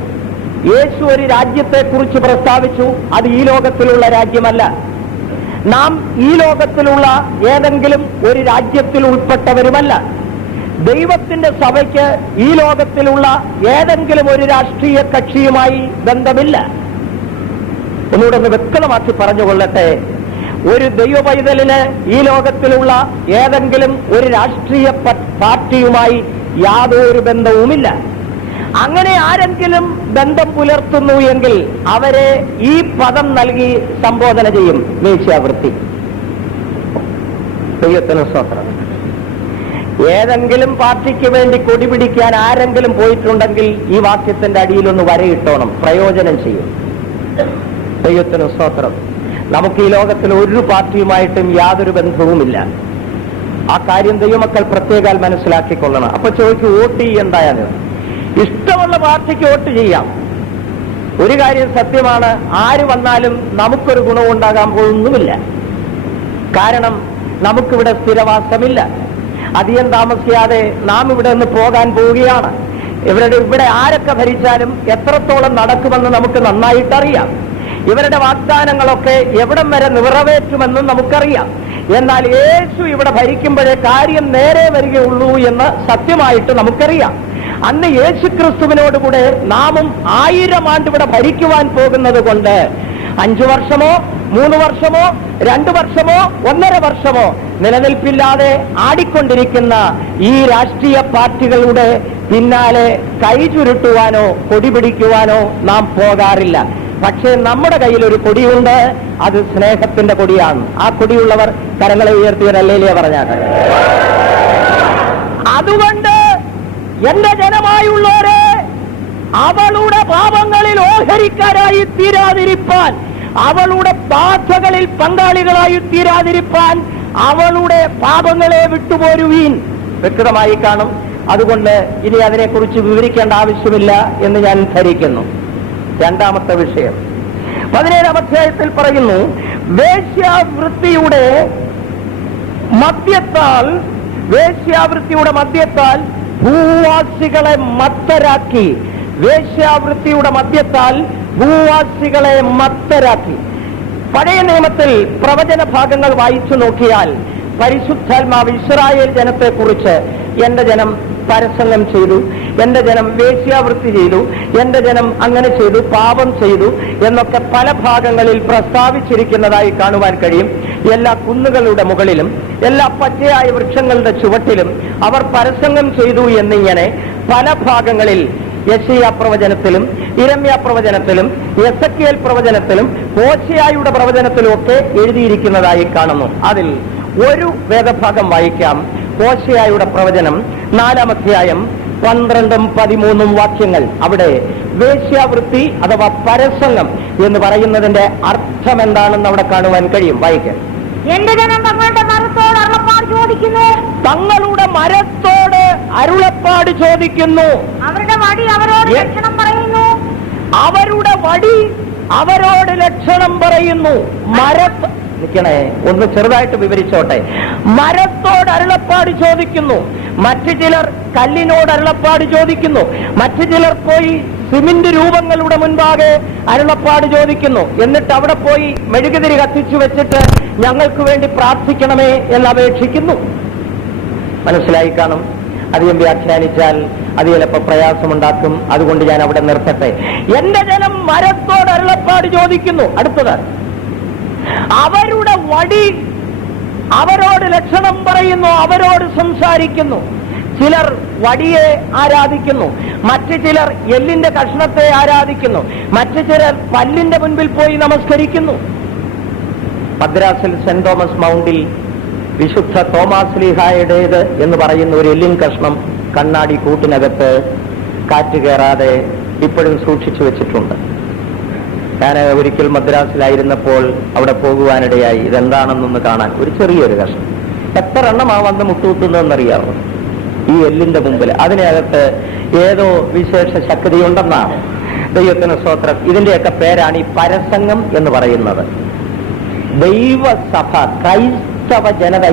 യേശു ഒരു രാജ്യത്തെ കുറിച്ച് പ്രസ്താവിച്ചു, അത് ഈ ലോകത്തിലുള്ള രാജ്യമല്ല. നാം ഈ ലോകത്തിലുള്ള ഏതെങ്കിലും ഒരു രാജ്യത്തിൽ ഉൾപ്പെട്ടവരുമല്ല. ദൈവത്തിന്റെ സഭയ്ക്ക് ഈ ലോകത്തിലുള്ള ഏതെങ്കിലും ഒരു രാഷ്ട്രീയ കക്ഷിയുമായി ബന്ധമില്ല. ഒന്നുകൂടെ ഒന്ന് വ്യക്തമാക്കി പറഞ്ഞുകൊള്ളട്ടെ, ഒരു ദൈവ പൈതലിന് ഈ ലോകത്തിലുള്ള ഏതെങ്കിലും ഒരു രാഷ്ട്രീയ പാർട്ടിയുമായി യാതൊരു ബന്ധവുമില്ല. അങ്ങനെ ആരെങ്കിലും ബന്ധം പുലർത്തുന്നു എങ്കിൽ അവരെ ഈ പദം നൽകി സംബോധന ചെയ്യും, വേശ്യാവൃത്തി. ദൈവത്തിന് സ്തോത്രം. ഏതെങ്കിലും പാർട്ടിക്ക് വേണ്ടി കൊടി പിടിക്കാൻ ആരെങ്കിലും പോയിട്ടുണ്ടെങ്കിൽ ഈ വാക്യത്തിന്റെ അടിയിലൊന്ന് വരയിട്ടോണം, പ്രയോജനം ചെയ്യും. ദൈവത്തിന് സ്തോത്രം. നമുക്ക് ഈ ലോകത്തിൽ ഒരു പാർട്ടിയുമായിട്ടും യാതൊരു ബന്ധവുമില്ല. ആ കാര്യം ദൈവമക്കൾ പ്രത്യേകം മനസ്സിലാക്കിക്കൊള്ളണം. അപ്പൊ ചോദിക്കും, വോട്ട് ചെയ്യണ്ടായാലും ഇഷ്ടമുള്ള പാർട്ടിക്ക് വോട്ട് ചെയ്യാം. ഒരു കാര്യം സത്യമാണ്, ആര് വന്നാലും നമുക്കൊരു ഗുണമുണ്ടാകാൻ പോകുന്നുമില്ല. കാരണം നമുക്കിവിടെ സ്ഥിരവാസമില്ല. അധികം താമസിയാതെ നാം ഇവിടെ നിന്ന് പോകാൻ പോവുകയാണ്. ഇവിടെ ആരൊക്കെ ഭരിച്ചാലും എത്രത്തോളം നടക്കുമെന്ന് നമുക്ക് നന്നായിട്ടറിയാം. ഇവരുടെ വാഗ്ദാനങ്ങളൊക്കെ എവിടം വരെ നിറവേറ്റുമെന്നും നമുക്കറിയാം. എന്നാൽ യേശു ഇവിടെ ഭരിക്കുമ്പോഴേ കാര്യം നേരെ വരികയുള്ളൂ എന്ന് സത്യമായിട്ട് നമുക്കറിയാം. അന്ന് യേശുക്രിസ്തുവിനോടുകൂടെ നാമും 1000 ആണ്ട് ഇവിടെ ഭരിക്കുവാൻ പോകുന്നത് കൊണ്ട് 5 വർഷമോ 3 വർഷമോ 2 വർഷമോ 1.5 വർഷമോ നിലനിൽപ്പില്ലാതെ ആടിക്കൊണ്ടിരിക്കുന്ന ഈ രാഷ്ട്രീയ പാർട്ടികളുടെ പിന്നാലെ കൈ ചുരുട്ടുവാനോ കൊടി പിടിക്കുവാനോ നാം പോകാറില്ല. പക്ഷേ നമ്മുടെ കയ്യിൽ ഒരു കൊടിയുണ്ട്, അത് സ്നേഹത്തിന്റെ കൊടിയാണ്. ആ കൊടിയുള്ളവർ കരങ്ങളെ ഉയർത്തിയവരല്ലേ പറഞ്ഞാൽ. അതുകൊണ്ട് എന്റെ ജനമായുള്ളവരെ, അവളുടെ പാപങ്ങളിൽ ഓഹരിക്കാരായി തീരാതിരിപ്പാൻ, അവളുടെ ബാധകളിൽ പങ്കാളികളായി തീരാതിരിപ്പാൻ അവളുടെ പാപങ്ങളെ വിട്ടുപോരുവീൻ. വ്യക്തമായി കാണും. അതുകൊണ്ട് ഇനി അതിനെക്കുറിച്ച് വിവരിക്കേണ്ട ആവശ്യമില്ല എന്ന് ഞാൻ ധരിക്കുന്നു. രണ്ടാമത്തെ വിഷയം 17-ാം അധ്യായത്തിൽ പറയുന്നു, വേശ്യാവൃത്തിയുടെ മദ്യത്താൽ ഭൂവാസികളെ മത്തരാക്കി. വേശ്യാവൃത്തിയുടെ മദ്യത്താൽ ഭൂവാസികളെ മത്തരാക്കി. പഴയ നിയമത്തിൽ പ്രവചന ഭാഗങ്ങൾ വായിച്ചു നോക്കിയാൽ പരിശുദ്ധാത്മാവ് ഇസ്രായേൽ ജനത്തെക്കുറിച്ച്, എന്റെ ജനം പരസംഗം ചെയ്തു, എന്റെ ജനം വേശ്യാവൃത്തി ചെയ്തു, എന്റെ ജനം അങ്ങനെ ചെയ്തു, പാപം ചെയ്തു എന്നൊക്കെ പല ഭാഗങ്ങളിൽ പ്രസ്താവിച്ചിരിക്കുന്നതായി കാണുവാൻ കഴിയും. എല്ലാ കുന്നുകളുടെ മുകളിലും എല്ലാ പച്ചയായ വൃക്ഷങ്ങളുടെ ചുവട്ടിലും അവർ പരസംഗം ചെയ്തു എന്നിങ്ങനെ പല ഭാഗങ്ങളിൽ യെശയ്യാ പ്രവചനത്തിലും യിരെമ്യാ പ്രവചനത്തിലും എസെക്കിയേൽ പ്രവചനത്തിലും ഹോശേയയുടെ പ്രവചനത്തിലും ഒക്കെ എഴുതിയിരിക്കുന്നതായി കാണുന്നു. അതിൽ ഒരു വേദഭാഗം വായിക്കാം. ഹോശേയയുടെ പ്രവചനം 4-ാം അധ്യായം 12-13 വാക്യങ്ങൾ. അവിടെ വേശ്യാവൃത്തി അഥവാ പരസംഗം എന്ന് പറയുന്നതിന്റെ അർത്ഥം എന്താണെന്ന് അവിടെ കാണുവാൻ കഴിയും. വായിക്കാം. എന്റെ ജനം തങ്ങളുടെ മരത്തോട് അരുളപ്പാട് ചോദിക്കുന്നു. തങ്ങളുടെ മരത്തോട് അരുളപ്പാട് ചോദിക്കുന്നു. അവരുടെ വടി അവരോട് ലക്ഷണം പറയുന്നു. അവരുടെ വടി അവരോട് ലക്ഷണം പറയുന്നു. നിൽക്കണേ, ഒന്ന് ചെറുതായിട്ട് വിവരിച്ചോട്ടെ. മരത്തോട് അരുളപ്പാട് ചോദിക്കുന്നു. മറ്റു ചിലർ കല്ലിനോട് അരുളപ്പാട് ചോദിക്കുന്നു. മറ്റു ചിലർ പോയി സിമന്റ് രൂപങ്ങളുടെ മുൻപാകെ അരുളപ്പാട് ചോദിക്കുന്നു. എന്നിട്ട് അവിടെ പോയി മെഴുകുതിരി കത്തിച്ചു വെച്ചിട്ട് ഞങ്ങൾക്ക് വേണ്ടി പ്രാർത്ഥിക്കണമേ എന്ന് അപേക്ഷിക്കുന്നു. മനസ്സിലായി കാണും. അധികം വ്യാഖ്യാനിച്ചാൽ അത് ചിലപ്പോൾ പ്രയാസമുണ്ടാക്കും. അതുകൊണ്ട് ഞാൻ അവിടെ നിർത്തട്ടെ. എന്റെ ജനം മരത്തോട് അരുളപ്പാട് ചോദിക്കുന്നു. അടുത്തത്, അവരുടെ വടി അവരോട് ലക്ഷണം പറയുന്നു, അവരോട് സംസാരിക്കുന്നു. ചിലർ വടിയെ ആരാധിക്കുന്നു, മറ്റു ചിലർ എല്ലിന്റെ കഷ്ണത്തെ ആരാധിക്കുന്നു, മറ്റു ചിലർ പല്ലിന്റെ മുൻപിൽ പോയി നമസ്കരിക്കുന്നു. മദ്രാസിൽ സെന്റ് തോമസ് മൗണ്ടിൽ വിശുദ്ധ തോമാസ് ലീഹായുടേത് എന്ന് പറയുന്ന ഒരു എല്ലിൻ കഷ്ണം കണ്ണാടി കൂട്ടിനകത്ത് കാറ്റ് കയറാതെ ഇപ്പോഴും സൂക്ഷിച്ചു വെച്ചിട്ടുണ്ട്. ഞാൻ ഒരിക്കൽ മദ്രാസിലായിരുന്നപ്പോൾ അവിടെ പോകുവാനിടയായി. ഇതെന്താണെന്നൊന്ന് കാണാൻ. ഒരു ചെറിയൊരു കഷ്ണം. എത്ര എണ്ണമാ വന്ന് മുട്ടുകുത്തുന്നതെന്നറിയാമോ? ഈ എല്ലിന്റെ മുമ്പിൽ. അതിനകത്ത് ഏതോ വിശേഷ ശക്തിയുണ്ടെന്നാണ്. ദൈവത്തിന് സ്തോത്രം. ഇതിന്റെയൊക്കെ പേരാണ് ഈ പരസംഗം എന്ന് പറയുന്നത്. ദൈവസഭ, ക്രൈസ്തവ ജനത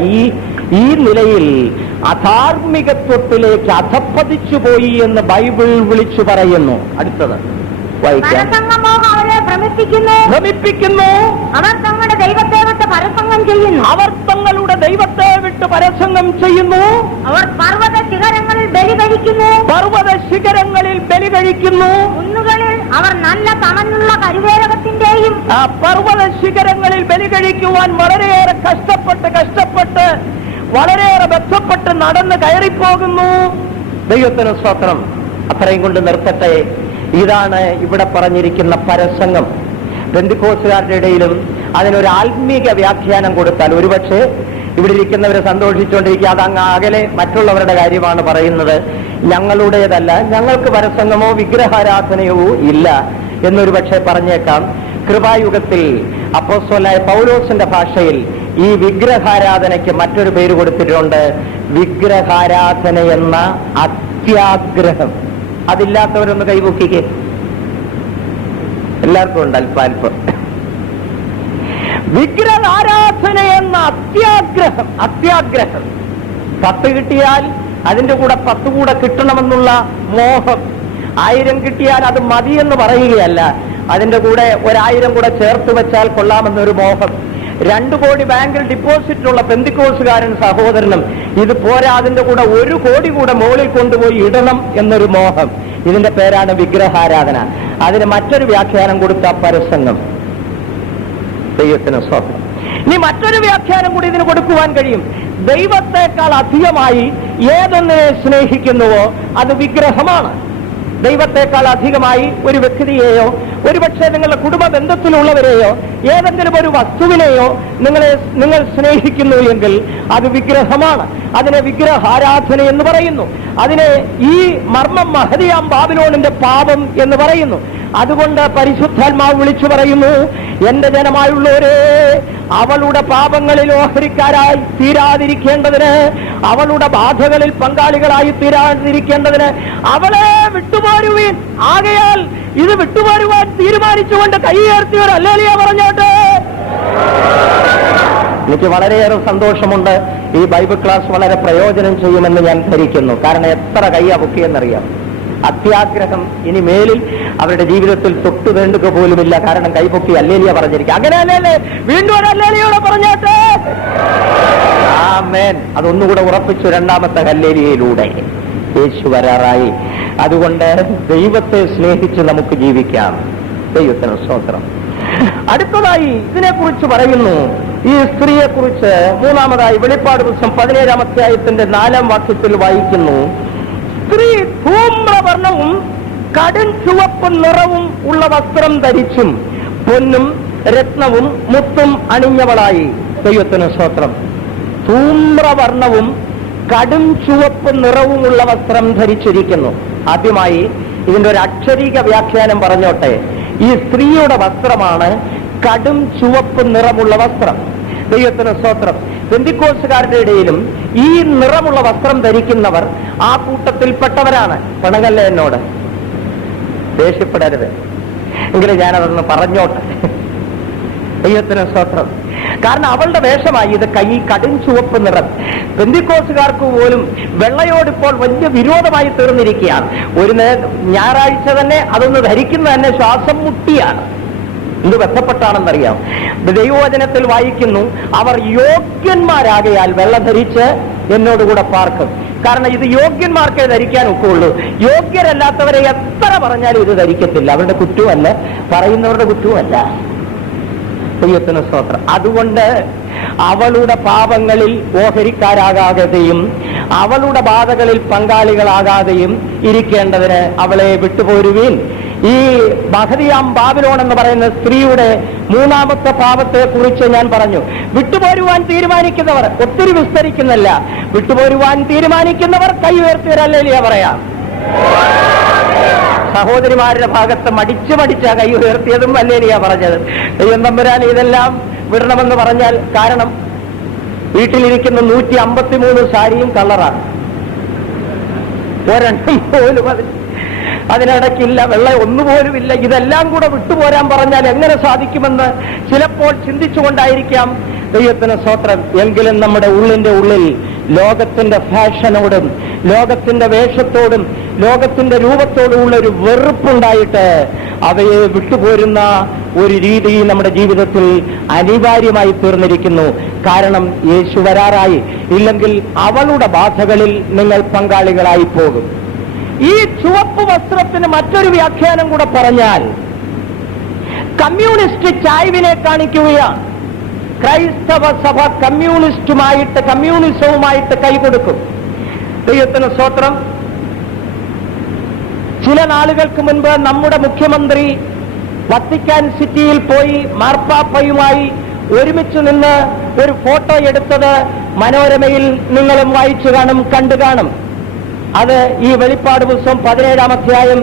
ഈ നിലയിൽ അധാർമികത്വത്തിലേക്ക് അധപ്പതിച്ചു പോയി എന്ന് ബൈബിൾ വിളിച്ചു പറയുന്നു. അടുത്തത് വായിക്കാം. അവരെ ഭ്രമിപ്പിക്കുന്നു. അവർ തങ്ങളുടെ ദൈവത്തെ വിട്ട് പരസംഗം ചെയ്യുന്നു. അവർ തങ്ങളുടെ ദൈവത്തെ വിട്ട് പരസംഗം ചെയ്യുന്നു. അവർ പർവ്വത ശിഖരങ്ങളിൽ ബലി കഴിക്കുന്നു. പർവ്വത ശിഖരങ്ങളിൽ ബലി കഴിക്കുന്നു. കുന്നുകളിൽ അവർ നല്ല തണലുള്ള കരുവേരകത്തിന്റെയും ആ പർവ്വത ശിഖരങ്ങളിൽ ബലി കഴിക്കുവാൻ വളരെയേറെ കഷ്ടപ്പെട്ട് വളരെയേറെ ബന്ധപ്പെട്ട് നടന്ന് കയറിപ്പോകുന്നു. ദൈവത്തിന് സ്തോത്രം. അത്രയും കൊണ്ട് നിർത്തട്ടെ. ഇതാണ് ഇവിടെ പറഞ്ഞിരിക്കുന്ന പരസംഗം. പെന്തിക്കോസ്തുകാരുടെ ഇടയിലും അതിനൊരു ആത്മീക വ്യാഖ്യാനം കൊടുത്താൽ ഒരുപക്ഷെ ഇവിടെ ഇരിക്കുന്നവരെ സന്തോഷിച്ചുകൊണ്ടിരിക്കുക. അതങ്ങ് അകലെ മറ്റുള്ളവരുടെ കാര്യമാണ് പറയുന്നത്, ഞങ്ങളുടേതല്ല, ഞങ്ങൾക്ക് പരസംഗമോ വിഗ്രഹാരാധനയോ ഇല്ല എന്നൊരു പക്ഷെ പറഞ്ഞേക്കാം. കൃപായുഗത്തിൽ അപ്പോസ്തലനായ പൗലോസിന്റെ ഭാഷയിൽ ഈ വിഗ്രഹാരാധനയ്ക്ക് മറ്റൊരു പേര് കൊടുത്തിട്ടുണ്ട്, വിഗ്രഹാരാധന എന്ന അത്യാഗ്രഹം. അതില്ലാത്തവരൊന്ന് കൈപൊക്കിക്കേ. എല്ലാവർക്കും ഉണ്ട് അല്പാൽപ്പം. വിഗ്രഹാരാധന എന്ന അത്യാഗ്രഹം. 10 കിട്ടിയാൽ അതിന്റെ കൂടെ 10 കൂടെ കിട്ടണമെന്നുള്ള മോഹം. 1000 കിട്ടിയാൽ അത് മതിയെന്ന് പറയുകയല്ല, അതിന്റെ കൂടെ 1000 കൂടെ ചേർത്ത് വെച്ചാൽ കൊള്ളാമെന്നൊരു മോഹം. 2 കോടി ബാങ്കിൽ ഡിപ്പോസിറ്റ് ഉള്ള പെന്തിക്കോസുകാരൻ സഹോദരനും ഇത് പോരാ, അതിന്റെ കൂടെ 1 കോടി കൂടെ മുകളിൽ കൊണ്ടുപോയി ഇടണം എന്നൊരു മോഹം. ഇതിന്റെ പേരാണ് വിഗ്രഹാരാധന. അതിന് മറ്റൊരു വ്യാഖ്യാനം കൊടുത്ത പരസംഗം. ദൈവത്തിന് സ്തോത്രം. ഇനി മറ്റൊരു വ്യാഖ്യാനം കൂടി ഇതിന് കൊടുക്കുവാൻ കഴിയും. ദൈവത്തെക്കാൾ അധികമായി ഏതൊന്നിനെ സ്നേഹിക്കുന്നുവോ അത് വിഗ്രഹമാണ്. ദൈവത്തെക്കാൾ അധികമായി ഒരു വ്യക്തിയെയോ ഒരുപക്ഷെ നിങ്ങളുടെ കുടുംബ ബന്ധത്തിലുള്ളവരെയോ ഏതെങ്കിലും ഒരു വസ്തുവിനെയോ നിങ്ങൾ സ്നേഹിക്കുന്നു എങ്കിൽ അത് വിഗ്രഹമാണ്. അതിനെ വിഗ്രഹാരാധന എന്ന് പറയുന്നു. അതിനെ ഈ മർമ്മം മഹതിയാം ബാബിലോണിന്റെ പാപം എന്ന് പറയുന്നു. അതുകൊണ്ട് പരിശുദ്ധാത്മാവ് വിളിച്ചു പറയുന്നു, എന്റെ ജനമായുള്ളവരെ, അവളുടെ പാപങ്ങളിൽ ഓഹരിക്കാരായി തീരാതിരിക്കേണ്ടതിന്, അവളുടെ ബാധകളിൽ പങ്കാളികളായി തീരാതിരിക്കേണ്ടതിന് അവളെ വിട്ടുപോരുവീൻ. ആകയാൽ ഇത് വിട്ടുപോരുവാൻ തീരുമാനിച്ചുകൊണ്ട് കൈയേർത്തിയവർ ഹല്ലേലൂയ പറഞ്ഞോട്ടെ. എനിക്ക് വളരെയേറെ സന്തോഷമുണ്ട്. ഈ ബൈബിൾ ക്ലാസ് വളരെ പ്രയോജനം ചെയ്യുമെന്ന് ഞാൻ ധരിക്കുന്നു. കാരണം എത്ര കയ്യാ പൊക്കിയെന്നറിയാം. അത്യാഗ്രഹം ഇനി മേലിൽ അവരുടെ ജീവിതത്തിൽ തൊട്ടു വേണ്ടുക പോലുമില്ല. കാരണം കൈപൊക്കി ഹല്ലേലൂയ പറഞ്ഞിരിക്കുക. അങ്ങനെ അല്ലേ? വീണ്ടും ഒരു ഹല്ലേലൂയ പറഞ്ഞോട്ടെ. ആമേൻ. അതൊന്നുകൂടെ ഉറപ്പിച്ചു രണ്ടാമത്തെ ഹല്ലേലൂയയിലൂടെ. യേശു വരാറായി. അതുകൊണ്ട് ദൈവത്തെ സ്നേഹിച്ച് നമുക്ക് ജീവിക്കാം. ദൈവത്തിന് സ്തോത്രം. അടുത്തതായി ഇതിനെക്കുറിച്ച് പറയുന്നു, ഈ സ്ത്രീയെ കുറിച്ച് മൂന്നാമതായി വെളിപ്പാട് പുസ്തകം 17-ാം അധ്യായത്തിന്റെ 4-ാം വാക്യത്തിൽ വായിക്കുന്നു, സ്ത്രീ ധൂമ്രവർണ്ണവും കടും ചുവപ്പ് നിറവും ഉള്ള വസ്ത്രം ധരിച്ചും പൊന്നും രത്നവും മുത്തും അണിഞ്ഞവളായി. ദൈവത്തിന് സ്തോത്രം. ധൂമ്രവർണ്ണവും കടും ചുവപ്പ് നിറവുമുള്ള വസ്ത്രം ധരിച്ചിരിക്കുന്നു. ആദ്യമായി ഇതിന്റെ ഒരു അക്ഷരീക വ്യാഖ്യാനം പറഞ്ഞോട്ടെ. ഈ സ്ത്രീയുടെ വസ്ത്രമാണ് കടും ചുവപ്പ് നിറമുള്ള വസ്ത്രം. ദൈവത്തിന് സ്തോത്രം. പെന്തിക്കോസ്തുകാരുടെ ഇടയിലും ഈ നിറമുള്ള വസ്ത്രം ധരിക്കുന്നവർ ആ കൂട്ടത്തിൽപ്പെട്ടവരാണ്. പണങ്ങല്ലേ എന്നോട്, ദേഷ്യപ്പെടരുത്. എങ്കിലും ഞാനതൊന്ന് പറഞ്ഞോട്ടെ. ദൈവത്തിന് സ്തോത്രം. കാരണം അവളുടെ വേഷമായി ഇത് കടും ചുവപ്പ് നിറം. പെന്തിക്കോസ്തുകാർക്ക് പോലും വെള്ളയോടിപ്പോൾ വലിയ വിരോധമായി തീർന്നിരിക്കുകയാണ്. ഒരു ഞായറാഴ്ച തന്നെ അതൊന്ന് ധരിക്കുന്ന തന്നെ ശ്വാസം മുട്ടിയാണ്. എന്ത് ബന്ധപ്പെട്ടാണെന്നറിയാം. ദൈവവചനത്തിൽ വായിക്കുന്നു, അവർ യോഗ്യന്മാരാകയാൽ വെള്ള ധരിച്ച് എന്നോടുകൂടെ പാർക്കും. കാരണം ഇത് യോഗ്യന്മാർക്കേ ധരിക്കാൻ ഒക്കുള്ളൂ. യോഗ്യരല്ലാത്തവരെ എത്ര പറഞ്ഞാലും ഇത് ധരിക്കത്തില്ല. അവരുടെ കുറ്റവുമല്ല, പറയുന്നവരുടെ കുറ്റവുമല്ല. ദൈവത്തിന് സ്തോത്രം. അതുകൊണ്ട് അവളുടെ പാപങ്ങളിൽ ഓഹരിക്കാരാകാതെയും അവളുടെ ബാധകളിൽ പങ്കാളികളാകാതെയും ഇരിക്കേണ്ടതിന് അവളെ വിട്ടുപോരുവീൻ. ഈ മഹതിയാം ബാബിലോൺ എന്ന് പറയുന്ന സ്ത്രീയുടെ മൂന്നാമത്തെ പാപത്തെ കുറിച്ച് ഞാൻ പറഞ്ഞു. വിട്ടുപോരുവാൻ തീരുമാനിക്കുന്നവർ, ഒത്തിരി വിസ്തരിക്കുന്നില്ല, വിട്ടുപോരുവാൻ തീരുമാനിക്കുന്നവർ കൈ ഉയർത്തിയവരല്ലേലിയ പറയാം. സഹോദരിമാരുടെ ഭാഗത്ത് മടിച്ച കൈ ഉയർത്തിയതും അല്ലേലിയ പറഞ്ഞത്. ദൈവം തമ്പുരാൻ ഇതെല്ലാം വിടണമെന്ന് പറഞ്ഞാൽ, കാരണം വീട്ടിലിരിക്കുന്ന 153 സാരിയും കളറാണ്, ഒരെണ്ണം പോലും അതിനിടയ്ക്കില്ല, വെള്ള ഒന്നുപോലുമില്ല. ഇതെല്ലാം കൂടെ വിട്ടുപോരാൻ പറഞ്ഞാൽ എങ്ങനെ സാധിക്കുമെന്ന് ചിലപ്പോൾ ചിന്തിച്ചുകൊണ്ടായിരിക്കാം. ദൈവത്തിന് സ്തോത്രം. എങ്കിലും നമ്മുടെ ഉള്ളിൽ ലോകത്തിന്റെ ഫാഷനോടും ലോകത്തിന്റെ വേഷത്തോടും ലോകത്തിന്റെ രൂപത്തോടുമുള്ള ഒരു വെറുപ്പുണ്ടായിട്ട് അവയെ വിട്ടുപോരുന്ന ഒരു രീതി നമ്മുടെ ജീവിതത്തിൽ അനിവാര്യമായി തീർന്നിരിക്കുന്നു. കാരണം യേശു വരാറായി. ഇല്ലെങ്കിൽ അവളുടെ ബാധകളിൽ നിങ്ങൾ പങ്കാളികളായി പോകും. ഈ ചുവപ്പ് വസ്ത്രത്തിന് മറ്റൊരു വ്യാഖ്യാനം കൂടെ പറഞ്ഞാൽ കമ്മ്യൂണിസ്റ്റ് ചായ്വിനെ കാണിക്കുകയാണ്. ക്രൈസ്തവ സഭ കമ്മ്യൂണിസവുമായിട്ട് കൈകൊടുക്കും. ദൈവത്തിന് സ്തോത്രം. ചില നാളുകൾക്ക് മുൻപ് നമ്മുടെ മുഖ്യമന്ത്രി വത്തിക്കാൻ സിറ്റിയിൽ പോയി മാർപ്പാപ്പയുമായി ഒരുമിച്ച് നിന്ന് ഒരു ഫോട്ടോ എടുത്തത് മനോരമയിൽ നിങ്ങളും വായിച്ചു കാണും, കണ്ടു കാണും. അത് ഈ വെളിപ്പാട് പുസ്തകം 17-ാം അധ്യായം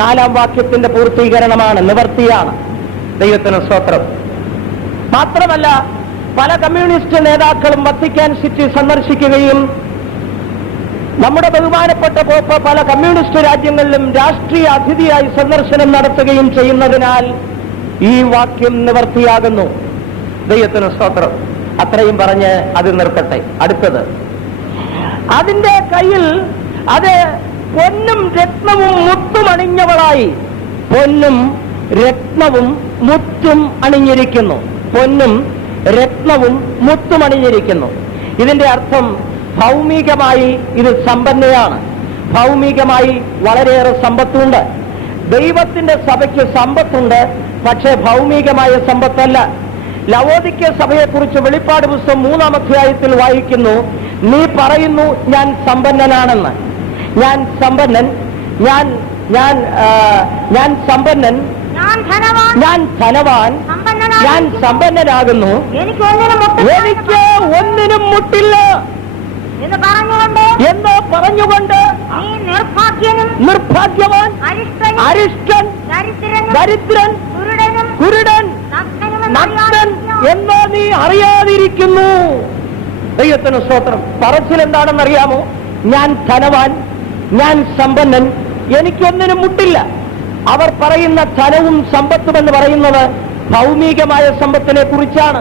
4-ാം വാക്യത്തിന്റെ പൂർത്തീകരണമാണ്, നിവർത്തിയാണ്. ദൈവത്തിന് സ്തോത്രം. മാത്രമല്ല, പല കമ്മ്യൂണിസ്റ്റ് നേതാക്കളും വത്തിക്കാൻ സിറ്റി സന്ദർശിക്കുകയും നമ്മുടെ ബഹുമാനപ്പെട്ട പോപ്പ് പല കമ്മ്യൂണിസ്റ്റ് രാജ്യങ്ങളിലും രാഷ്ട്രീയ അതിഥിയായി സന്ദർശനം നടത്തുകയും ചെയ്യുന്നതിനാൽ ഈ വാക്യം നിവർത്തിയാകുന്നു. ദൈവത്തിന് സ്തോത്രം. അത്രയും പറഞ്ഞ് അത് നിർത്തട്ടെ. അടുത്തത്, അതിന്റെ കയ്യിൽ അത് പൊന്നും രത്നവും മുത്തും അണിഞ്ഞവളായി, പൊന്നും രത്നവും മുത്തും അണിഞ്ഞിരിക്കുന്നു. പൊന്നും രത്നവും മുത്തും അണിഞ്ഞിരിക്കുന്നു. ഇതിന്റെ അർത്ഥം ഭൗമികമായി ഇത് സമ്പന്നയാണ്. ഭൗമികമായി വളരെയേറെ സമ്പത്തുണ്ട്. ദൈവത്തിന്റെ സഭയ്ക്ക് സമ്പത്തുണ്ട്, പക്ഷേ ഭൗമികമായ സമ്പത്തല്ല. ലവോദിക്യ സഭയെക്കുറിച്ച് വെളിപ്പാട് പുസ്തകം 3-ാം അധ്യായത്തിൽ വായിക്കുന്നു, നീ പറയുന്നു ഞാൻ സമ്പന്നനാണെന്ന്. ഞാൻ സമ്പന്നൻ, ഞാൻ സമ്പന്നൻ, ഞാൻ ധനവാൻ, ഞാൻ സമ്പന്നനാകുന്നു, എനിക്ക് ഒന്നിനും മുട്ടില്ല എന്ന് പറഞ്ഞുകൊണ്ട് നിർഭാഗ്യവാൻ, അരിഷ്ടൻ, ദരിദ്രൻ, കുരുടൻ, നഗ്നൻ എന്ന് നീ അറിയാതിരിക്കുന്നു. ദൈവത്തിന് സ്തോത്രം. പറച്ചിൽ എന്താണെന്നറിയാമോ? ഞാൻ ധനവാൻ, ഞാൻ സമ്പന്നൻ, എനിക്കൊന്നിനും മുട്ടില്ല. അവർ പറയുന്ന ധനവും സമ്പത്തും എന്ന് പറയുന്നത് ഭൗമികമായ സമ്പത്തിനെ കുറിച്ചാണ്,